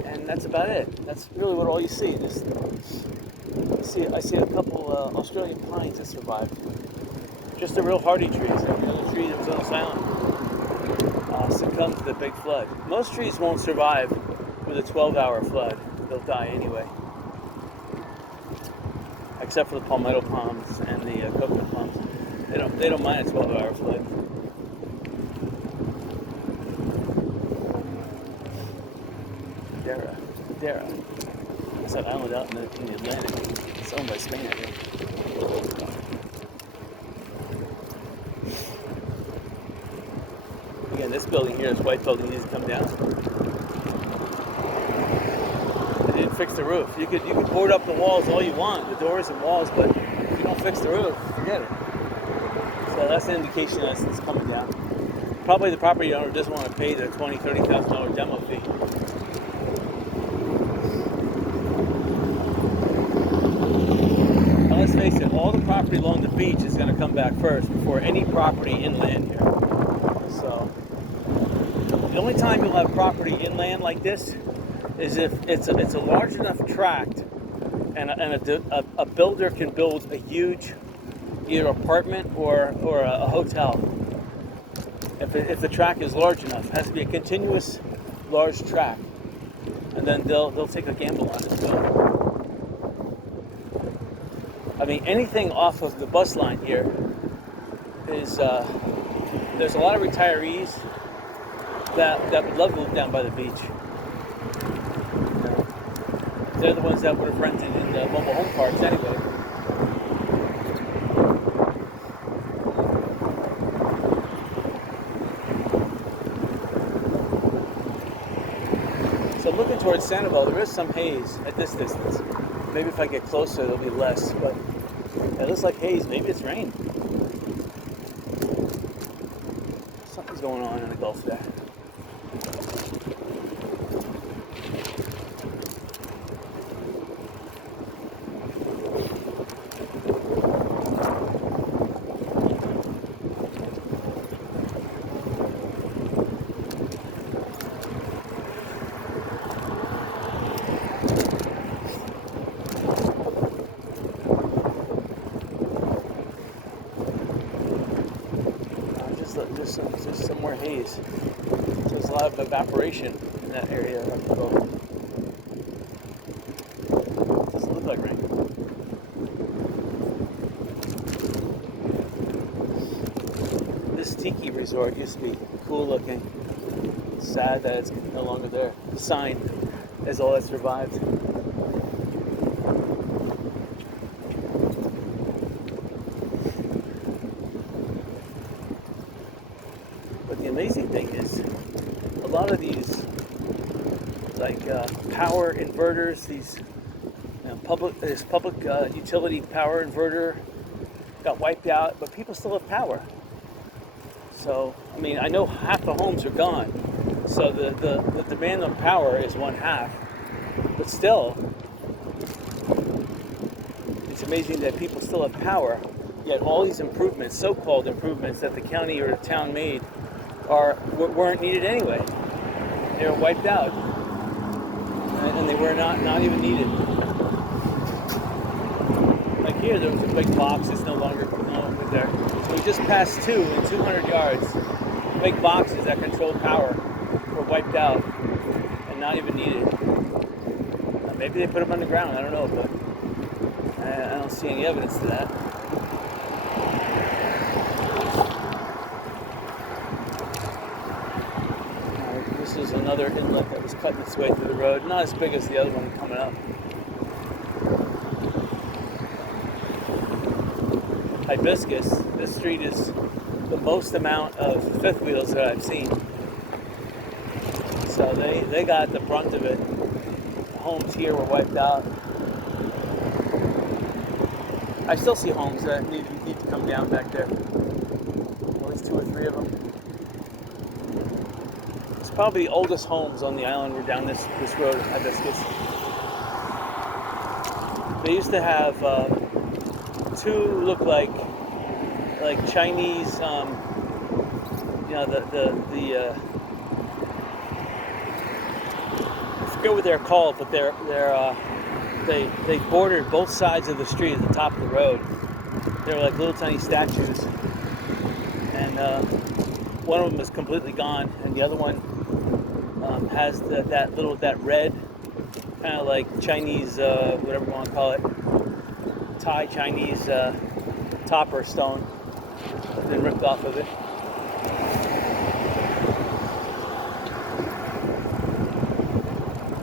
and that's about it. That's really what all you see. I see a couple Australian pines that survived. Just the real hardy trees. Every other tree that was on this island succumbed to the big flood. Most trees won't survive with a 12-hour flood. They'll die anyway. Except for the palmetto palms and the coconut palms. They don't mind a 12-hour flood. Madeira. It's an island out in the Atlantic. It's owned by Spain, I think. Again, this building here, this white building, needs to come down. They didn't fix the roof. You could board up the walls all you want, the doors and walls, but if you don't fix the roof, forget it. So that's an indication that it's coming down. Probably the property owner doesn't want to pay the $20,000, $30,000 demo fee. Now let's face it, all the property along the beach is going to come back first before any property inland here. So the only time you'll have property inland like this is if it's a large enough tract and a builder can build a huge either apartment or a hotel. If the tract is large enough, it has to be a continuous large tract, and then they'll take a gamble on this building. I mean, anything off of the bus line here is there's a lot of retirees that would love to live down by the beach. They're the ones that would have rented in the mobile home parks anyway. So looking towards Sanibel, there is some haze at this distance. Maybe if I get closer, there'll be less, but it looks like haze. Maybe it's rain. Something's going on in the Gulf there. days. So there's a lot of evaporation in that area of the boat. Doesn't look like rain. This tiki resort used to be cool looking. It's sad that it's no longer there. The sign is all that survived. But the amazing thing is, a lot of these, like power inverters, these this public utility power inverter got wiped out, but people still have power. So, I mean, I know half the homes are gone, so the demand on power is one half, but still, it's amazing that people still have power, yet all these improvements, so-called improvements that the county or the town made weren't needed anyway. They were wiped out, and they were not even needed. Like here, there was a big box that's no longer there. So we just passed two in 200 yards. Big boxes that control power were wiped out and not even needed. Maybe they put them underground, I don't know, but I don't see any evidence to that. This is another inlet that was cutting its way through the road. Not as big as the other one coming up. Hibiscus, this street is the most amount of fifth wheels that I've seen. So they got the brunt of it. The homes here were wiped out. I still see homes that need to come down back there. At least 2 or 3 of them. It's probably the oldest homes on the island were down this road of Hibiscus. They used to have 2 look like Chinese, I forget what they're called, but they bordered both sides of the street at the top of the road. They were like little tiny statues, and one of them is completely gone, and the other one has that red kind of like Chinese, whatever you want to call it, Thai Chinese topper stone been ripped off of it.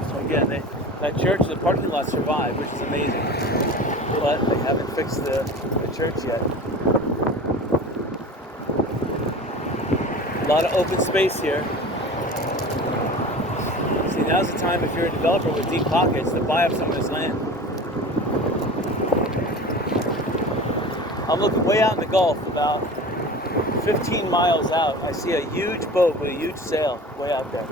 So again, that church, the parking lot survived, which is amazing, but they haven't fixed the church yet. A lot of open space here. See, now's the time if you're a developer with deep pockets to buy up some of this land. I'm looking way out in the Gulf, about 15 miles out. I see a huge boat with a huge sail way out there.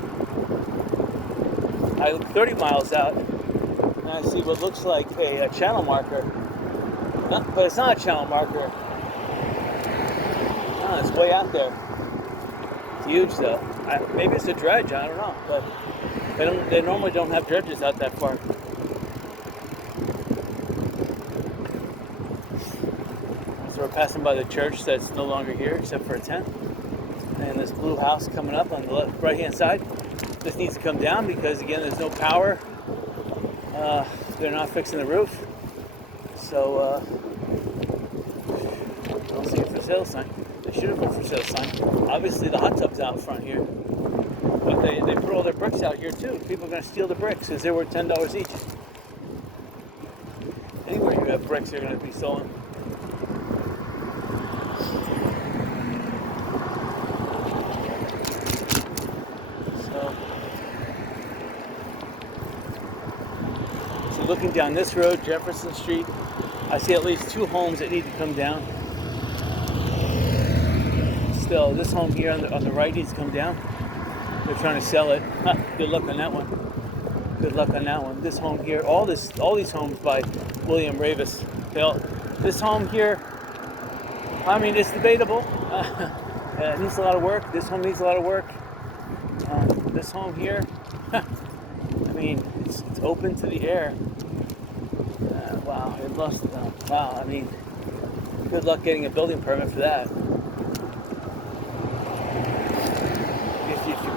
I look 30 miles out, and I see what looks like a channel marker. But it's not a channel marker. No, it's way out there. It's huge, though. Maybe it's a dredge, I don't know. But they normally don't have dredges out that far. So we're passing by the church that's no longer here except for a tent. And this blue house coming up on the right-hand side. This needs to come down because, again, there's no power. They're not fixing the roof. So, I don't see a for sale sign. They should have a for sale sign. Obviously, the hot tub's out front here. But they put all their bricks out here, too. People are going to steal the bricks because they were $10 each. Anywhere you have bricks, they're going to be stolen. Looking down this road, Jefferson Street, I see at least 2 homes that need to come down. Still, this home here on the right needs to come down. They're trying to sell it. Good luck on that one. Good luck on that one. This home here, all these homes by William Ravis. This home here, I mean, it's debatable. It needs a lot of work. This home needs a lot of work. This home here, I mean, it's open to the air. Wow, it must. Wow, I mean, good luck getting a building permit for that.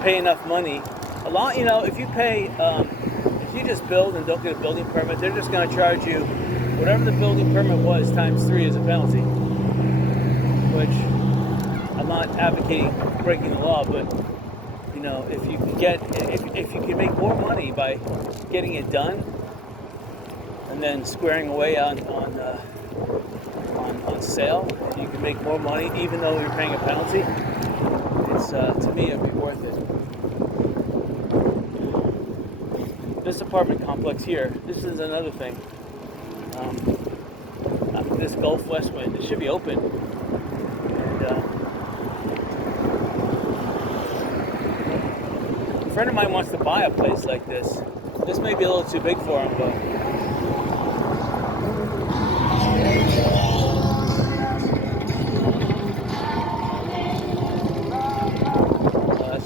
pay enough money. A lot, if you pay, if you just build and don't get a building permit, they're just going to charge you whatever the building permit was times 3 as a penalty. Which I'm not advocating breaking the law, but if you can if you can make more money by getting it done and then squaring away on sale, you can make more money even though you're paying a penalty. It's to me, it'd be worth it. This apartment complex here, this is another thing. This Gulf West wind, it should be open. And a friend of mine wants to buy a place like this. This may be a little too big for him, but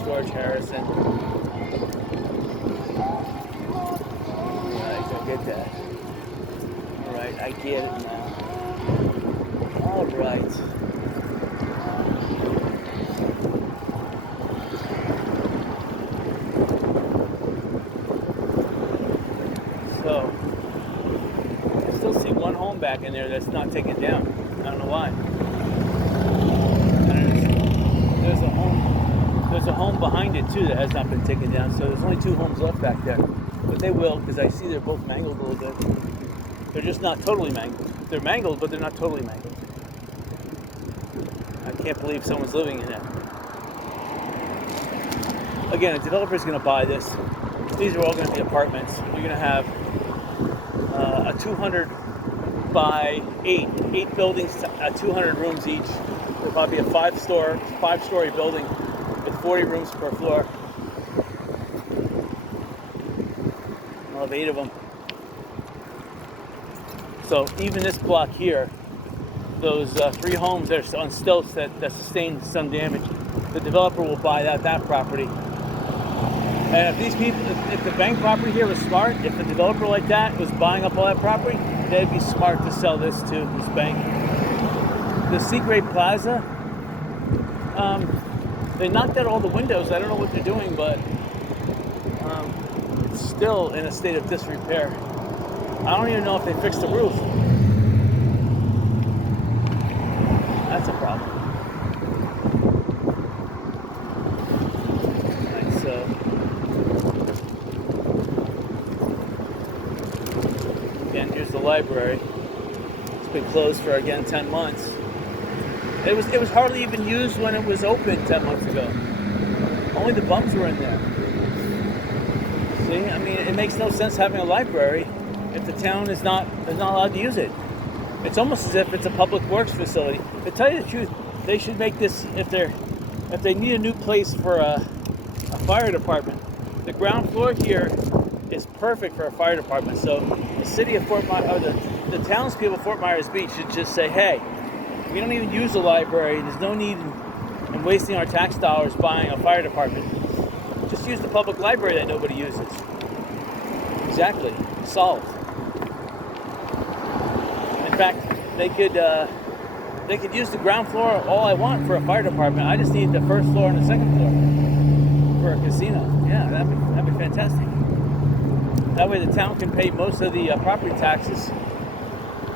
George Harrison. Alright, I get that. Alright, I get it now. Alright. So, I still see one home back in there that's not taken down. I don't know why. There's a home behind it too that has not been taken down, so there's only 2 homes left back there. But they will, because I see they're both mangled a little bit. They're just not totally mangled. They're mangled, but they're not totally mangled. I can't believe someone's living in it. Again, a developer's going to buy this. These are all going to be apartments. You're going to have a 200 by 8 buildings, 200 rooms each. There'll probably be a 5-story building with 40 rooms per floor. I'll have 8 of them. So even this block here, those 3 homes that are on stilts that sustained some damage, the developer will buy that property. And if these people, if the bank property here was smart, if a developer like that was buying up all that property, they'd be smart to sell this to this bank. The Seagrave Plaza, they knocked out all the windows. I don't know what they're doing, but it's still in a state of disrepair. I don't even know if they fixed the roof. That's a problem. Right, so again, here's the library. It's been closed for, again, 10 months. It was hardly even used when it was open 10 months ago. Only the bums were in there. See, I mean, it makes no sense having a library if the town is not allowed to use it. It's almost as if it's a public works facility. To tell you the truth, they should make this, if they need a new place for a fire department, the ground floor here is perfect for a fire department. So the city of Fort Myers, or the townspeople of Fort Myers Beach should just say, hey, we don't even use the library. There's no need in wasting our tax dollars buying a fire department. Just use the public library that nobody uses. Exactly. Solved. In fact, they could use the ground floor all I want for a fire department. I just need the first floor and the second floor for a casino. Yeah, that'd be fantastic. That way the town can pay most of the property taxes,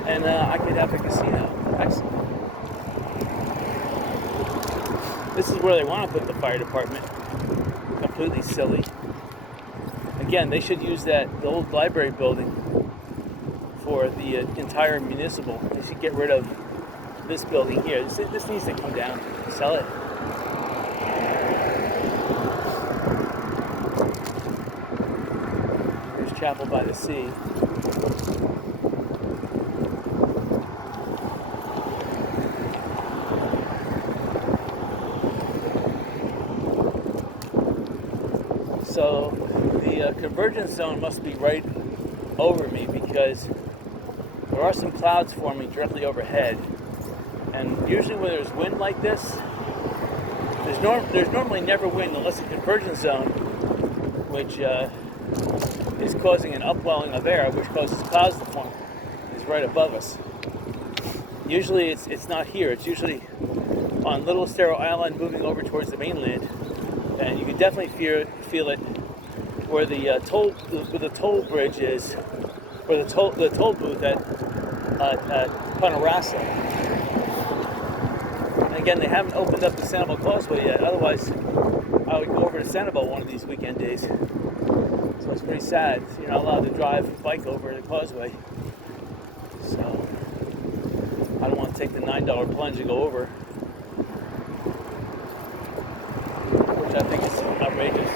and I could have a casino. Excellent. This is where they want to put the fire department. Completely silly. Again, they should use the old library building for the entire municipal. They should get rid of this building here. This needs to come down. Sell it. Here's Chapel by the Sea. So the convergence zone must be right over me, because there are some clouds forming directly overhead. And usually when there's wind like this, there's normally never wind unless the convergence zone, which is causing an upwelling of air, which causes clouds to form, is right above us. Usually it's not here. It's usually on Little Estero Island moving over towards the mainland, and you can definitely feel it where the toll bridge is, where the toll booth at Ponderosa. And again, they haven't opened up the Sanibel Causeway yet. Otherwise, I would go over to Sanibel one of these weekend days. So it's pretty sad. You're not allowed to drive a bike over the causeway. So I don't want to take the $9 plunge to go over, which I think is outrageous.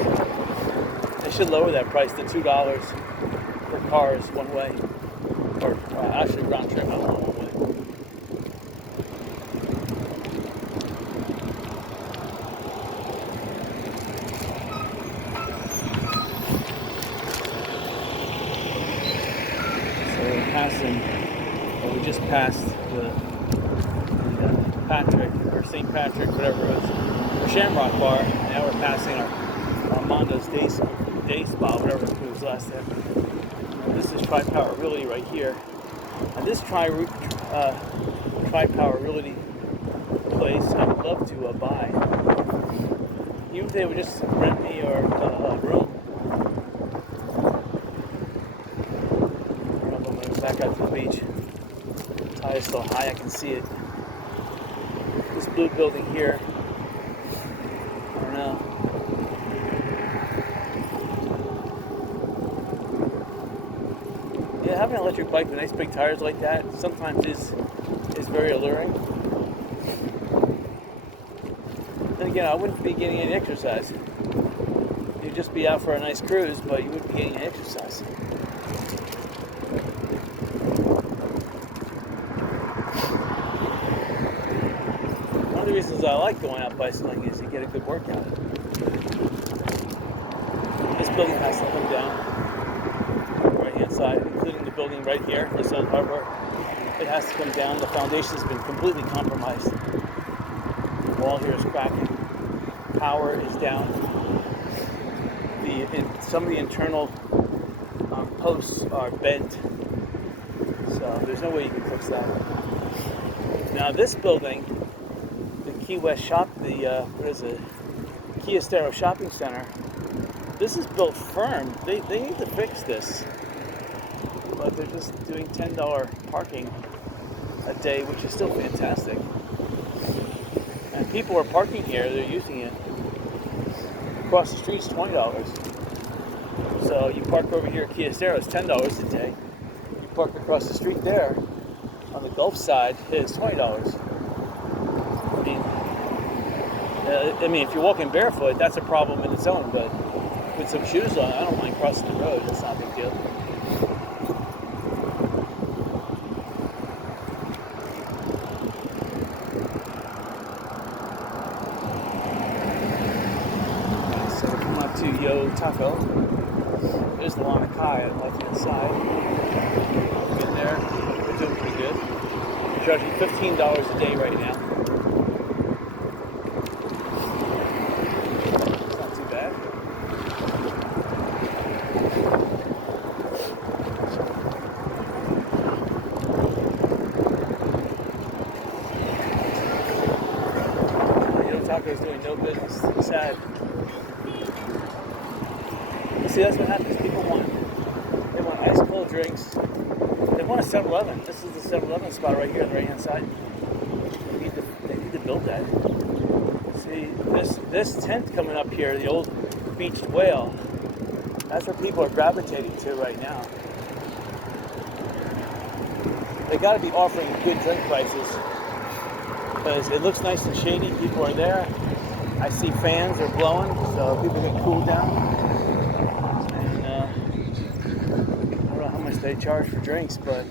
They should lower that price to $2 for cars one way, or actually round trip. I don't know, one way. So we're passing, or we just passed the Patrick or St. Patrick, whatever it was, or Shamrock Bar. Now we're passing our Armando's Day Spa, whatever it was last time. This is Tri-Power Realty right here. And this Tri-Power Realty place I would love to buy. Even if they would just rent me a room. I'm going to go back out to the beach. The tide is still high, I can see it. This blue building here, I don't know. Yeah, having an electric bike with nice big tires like that sometimes is very alluring. Then again, I wouldn't be getting any exercise. You'd just be out for a nice cruise, but you wouldn't be getting any exercise. One of the reasons I like going out bicycling is you get a good workout. This building has to come down. Right-hand side, including the building right here, the Sun Harbor. It has to come down. The foundation's been completely compromised. The wall here is cracking. Power is down. Some of the internal posts are bent. So there's no way you can fix that. Now this building, the Key West Key Estero Shopping Center, this is built firm. They need to fix this. But they're just doing $10 parking a day, which is still fantastic. And people are parking here, they're using it. Across the street's $20. So you park over here at Key Estero, it's $10 a day. You park across the street there, on the Gulf side, it's $20. I mean, if you're walking barefoot, that's a problem in its own, but with some shoes on, I don't mind crossing the road, that's not a big deal. To Yo Taco. There's the Lanakai on the left-hand side. In there, they're doing pretty good. They're charging $15 a day right now. It's not too bad. Yo Taco's doing no business. It's sad. See, that's what happens. People want ice cold drinks. They want a 7-Eleven. This is the 7-Eleven spot right here on the right-hand side. They need to build that. See, this tent coming up here, the old beached whale, that's where people are gravitating to right now. They got to be offering good drink prices because it looks nice and shady. People are there. I see fans are blowing, so people get cooled down. They charge for drinks, but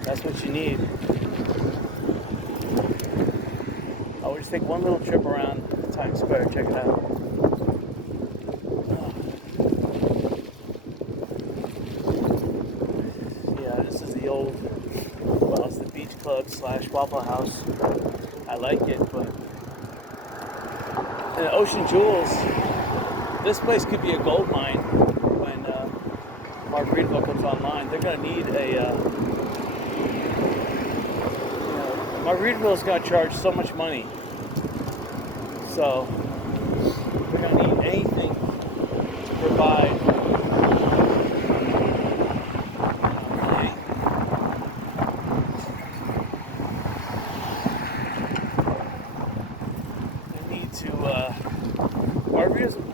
that's what you need. I would just take one little trip around Times Square, check it out. Yeah, this is the old, well, it's the Beach Club / Waffle House. I like it, but Ocean Jewels, this place could be a gold mine. Margaritaville comes online, they're going to need Margaritaville is going to charge so much money So we're going to need anything to provide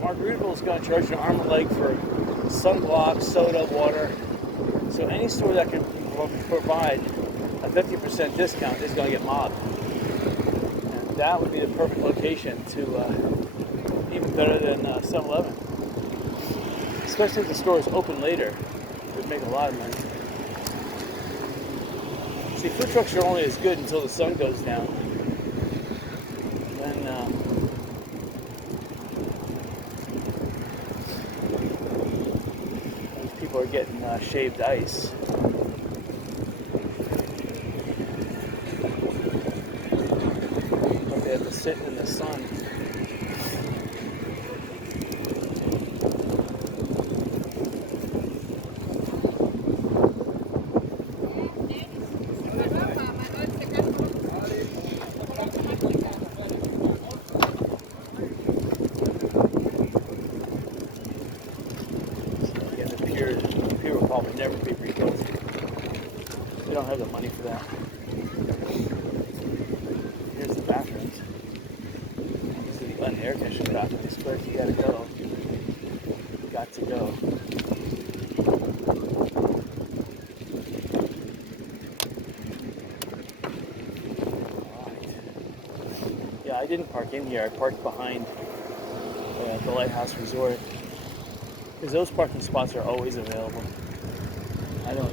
Margaritaville is going to charge an arm and a leg for sunblock, soda, water. So any store that can provide a 50% discount is going to get mobbed. And that would be the perfect location to, even better than 7-Eleven. Especially if the store is open later, it would make a lot of money. See, food trucks are only as good until the sun goes down. Then people are getting shaved ice. But they have to sit in the sun. Pier will probably never be rebuilt. They don't have the money for that. Here's the bathrooms. These are the unair-conditioned bathrooms, but if you gotta go, you got to go. Alright. Yeah, I didn't park in here. I parked behind the Lighthouse Resort. Because those parking spots are always available.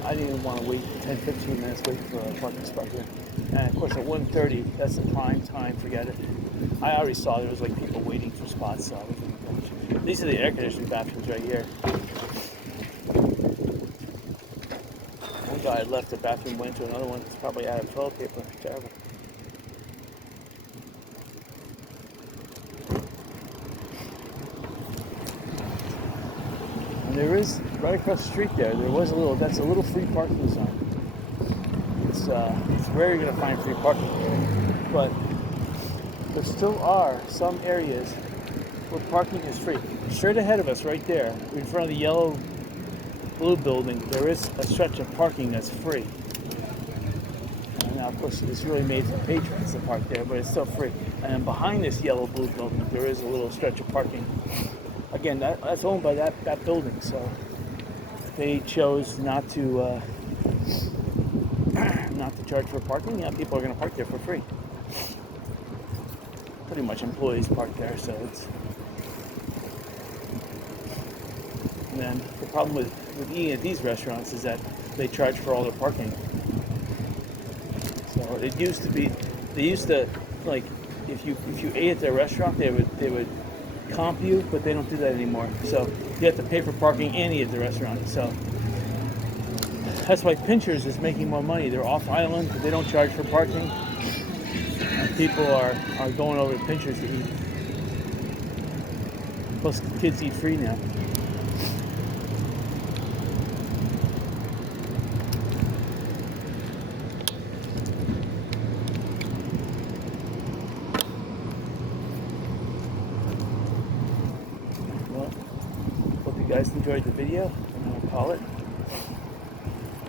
I didn't even want to wait 10-15 minutes wait for a parking spot here. And of course at 1:30, that's the prime time, forget it. I already saw there was like people waiting for spots, so I wasn't going to. These are the air conditioning bathrooms right here. One guy had left the bathroom, went to another one, it's probably out of toilet paper. Terrible. There is, right across the street there was that's a little free parking zone. It's rare you're going to find free parking here, but there still are some areas where parking is free. Straight ahead of us, right there, in front of the yellow-blue building, there is a stretch of parking that's free. Now, of course, it's really made for patrons to park there, but it's still free. And behind this yellow-blue building, there is a little stretch of parking. Again, that's owned by that building, so they chose not to charge for parking. Yeah, people are going to park there for free. Pretty much employees park there, so it's. And then the problem with eating at these restaurants is that they charge for all their parking. So it used to be, they used to, like, if you ate at their restaurant, they would comp you, but they don't do that anymore. So you have to pay for parking and eat at the restaurant. So that's why Pinchers is making more money. They're off island, but they don't charge for parking. And people are going over to Pinchers to eat. Plus, kids eat free now. Hope you guys enjoyed the video. I'm going to call it.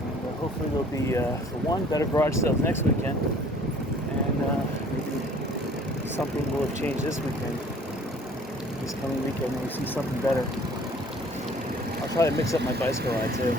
And hopefully there'll be, for one, better garage sales next weekend. And maybe something will have changed this weekend. This coming weekend, we'll see something better. I'll try to mix up my bicycle ride too.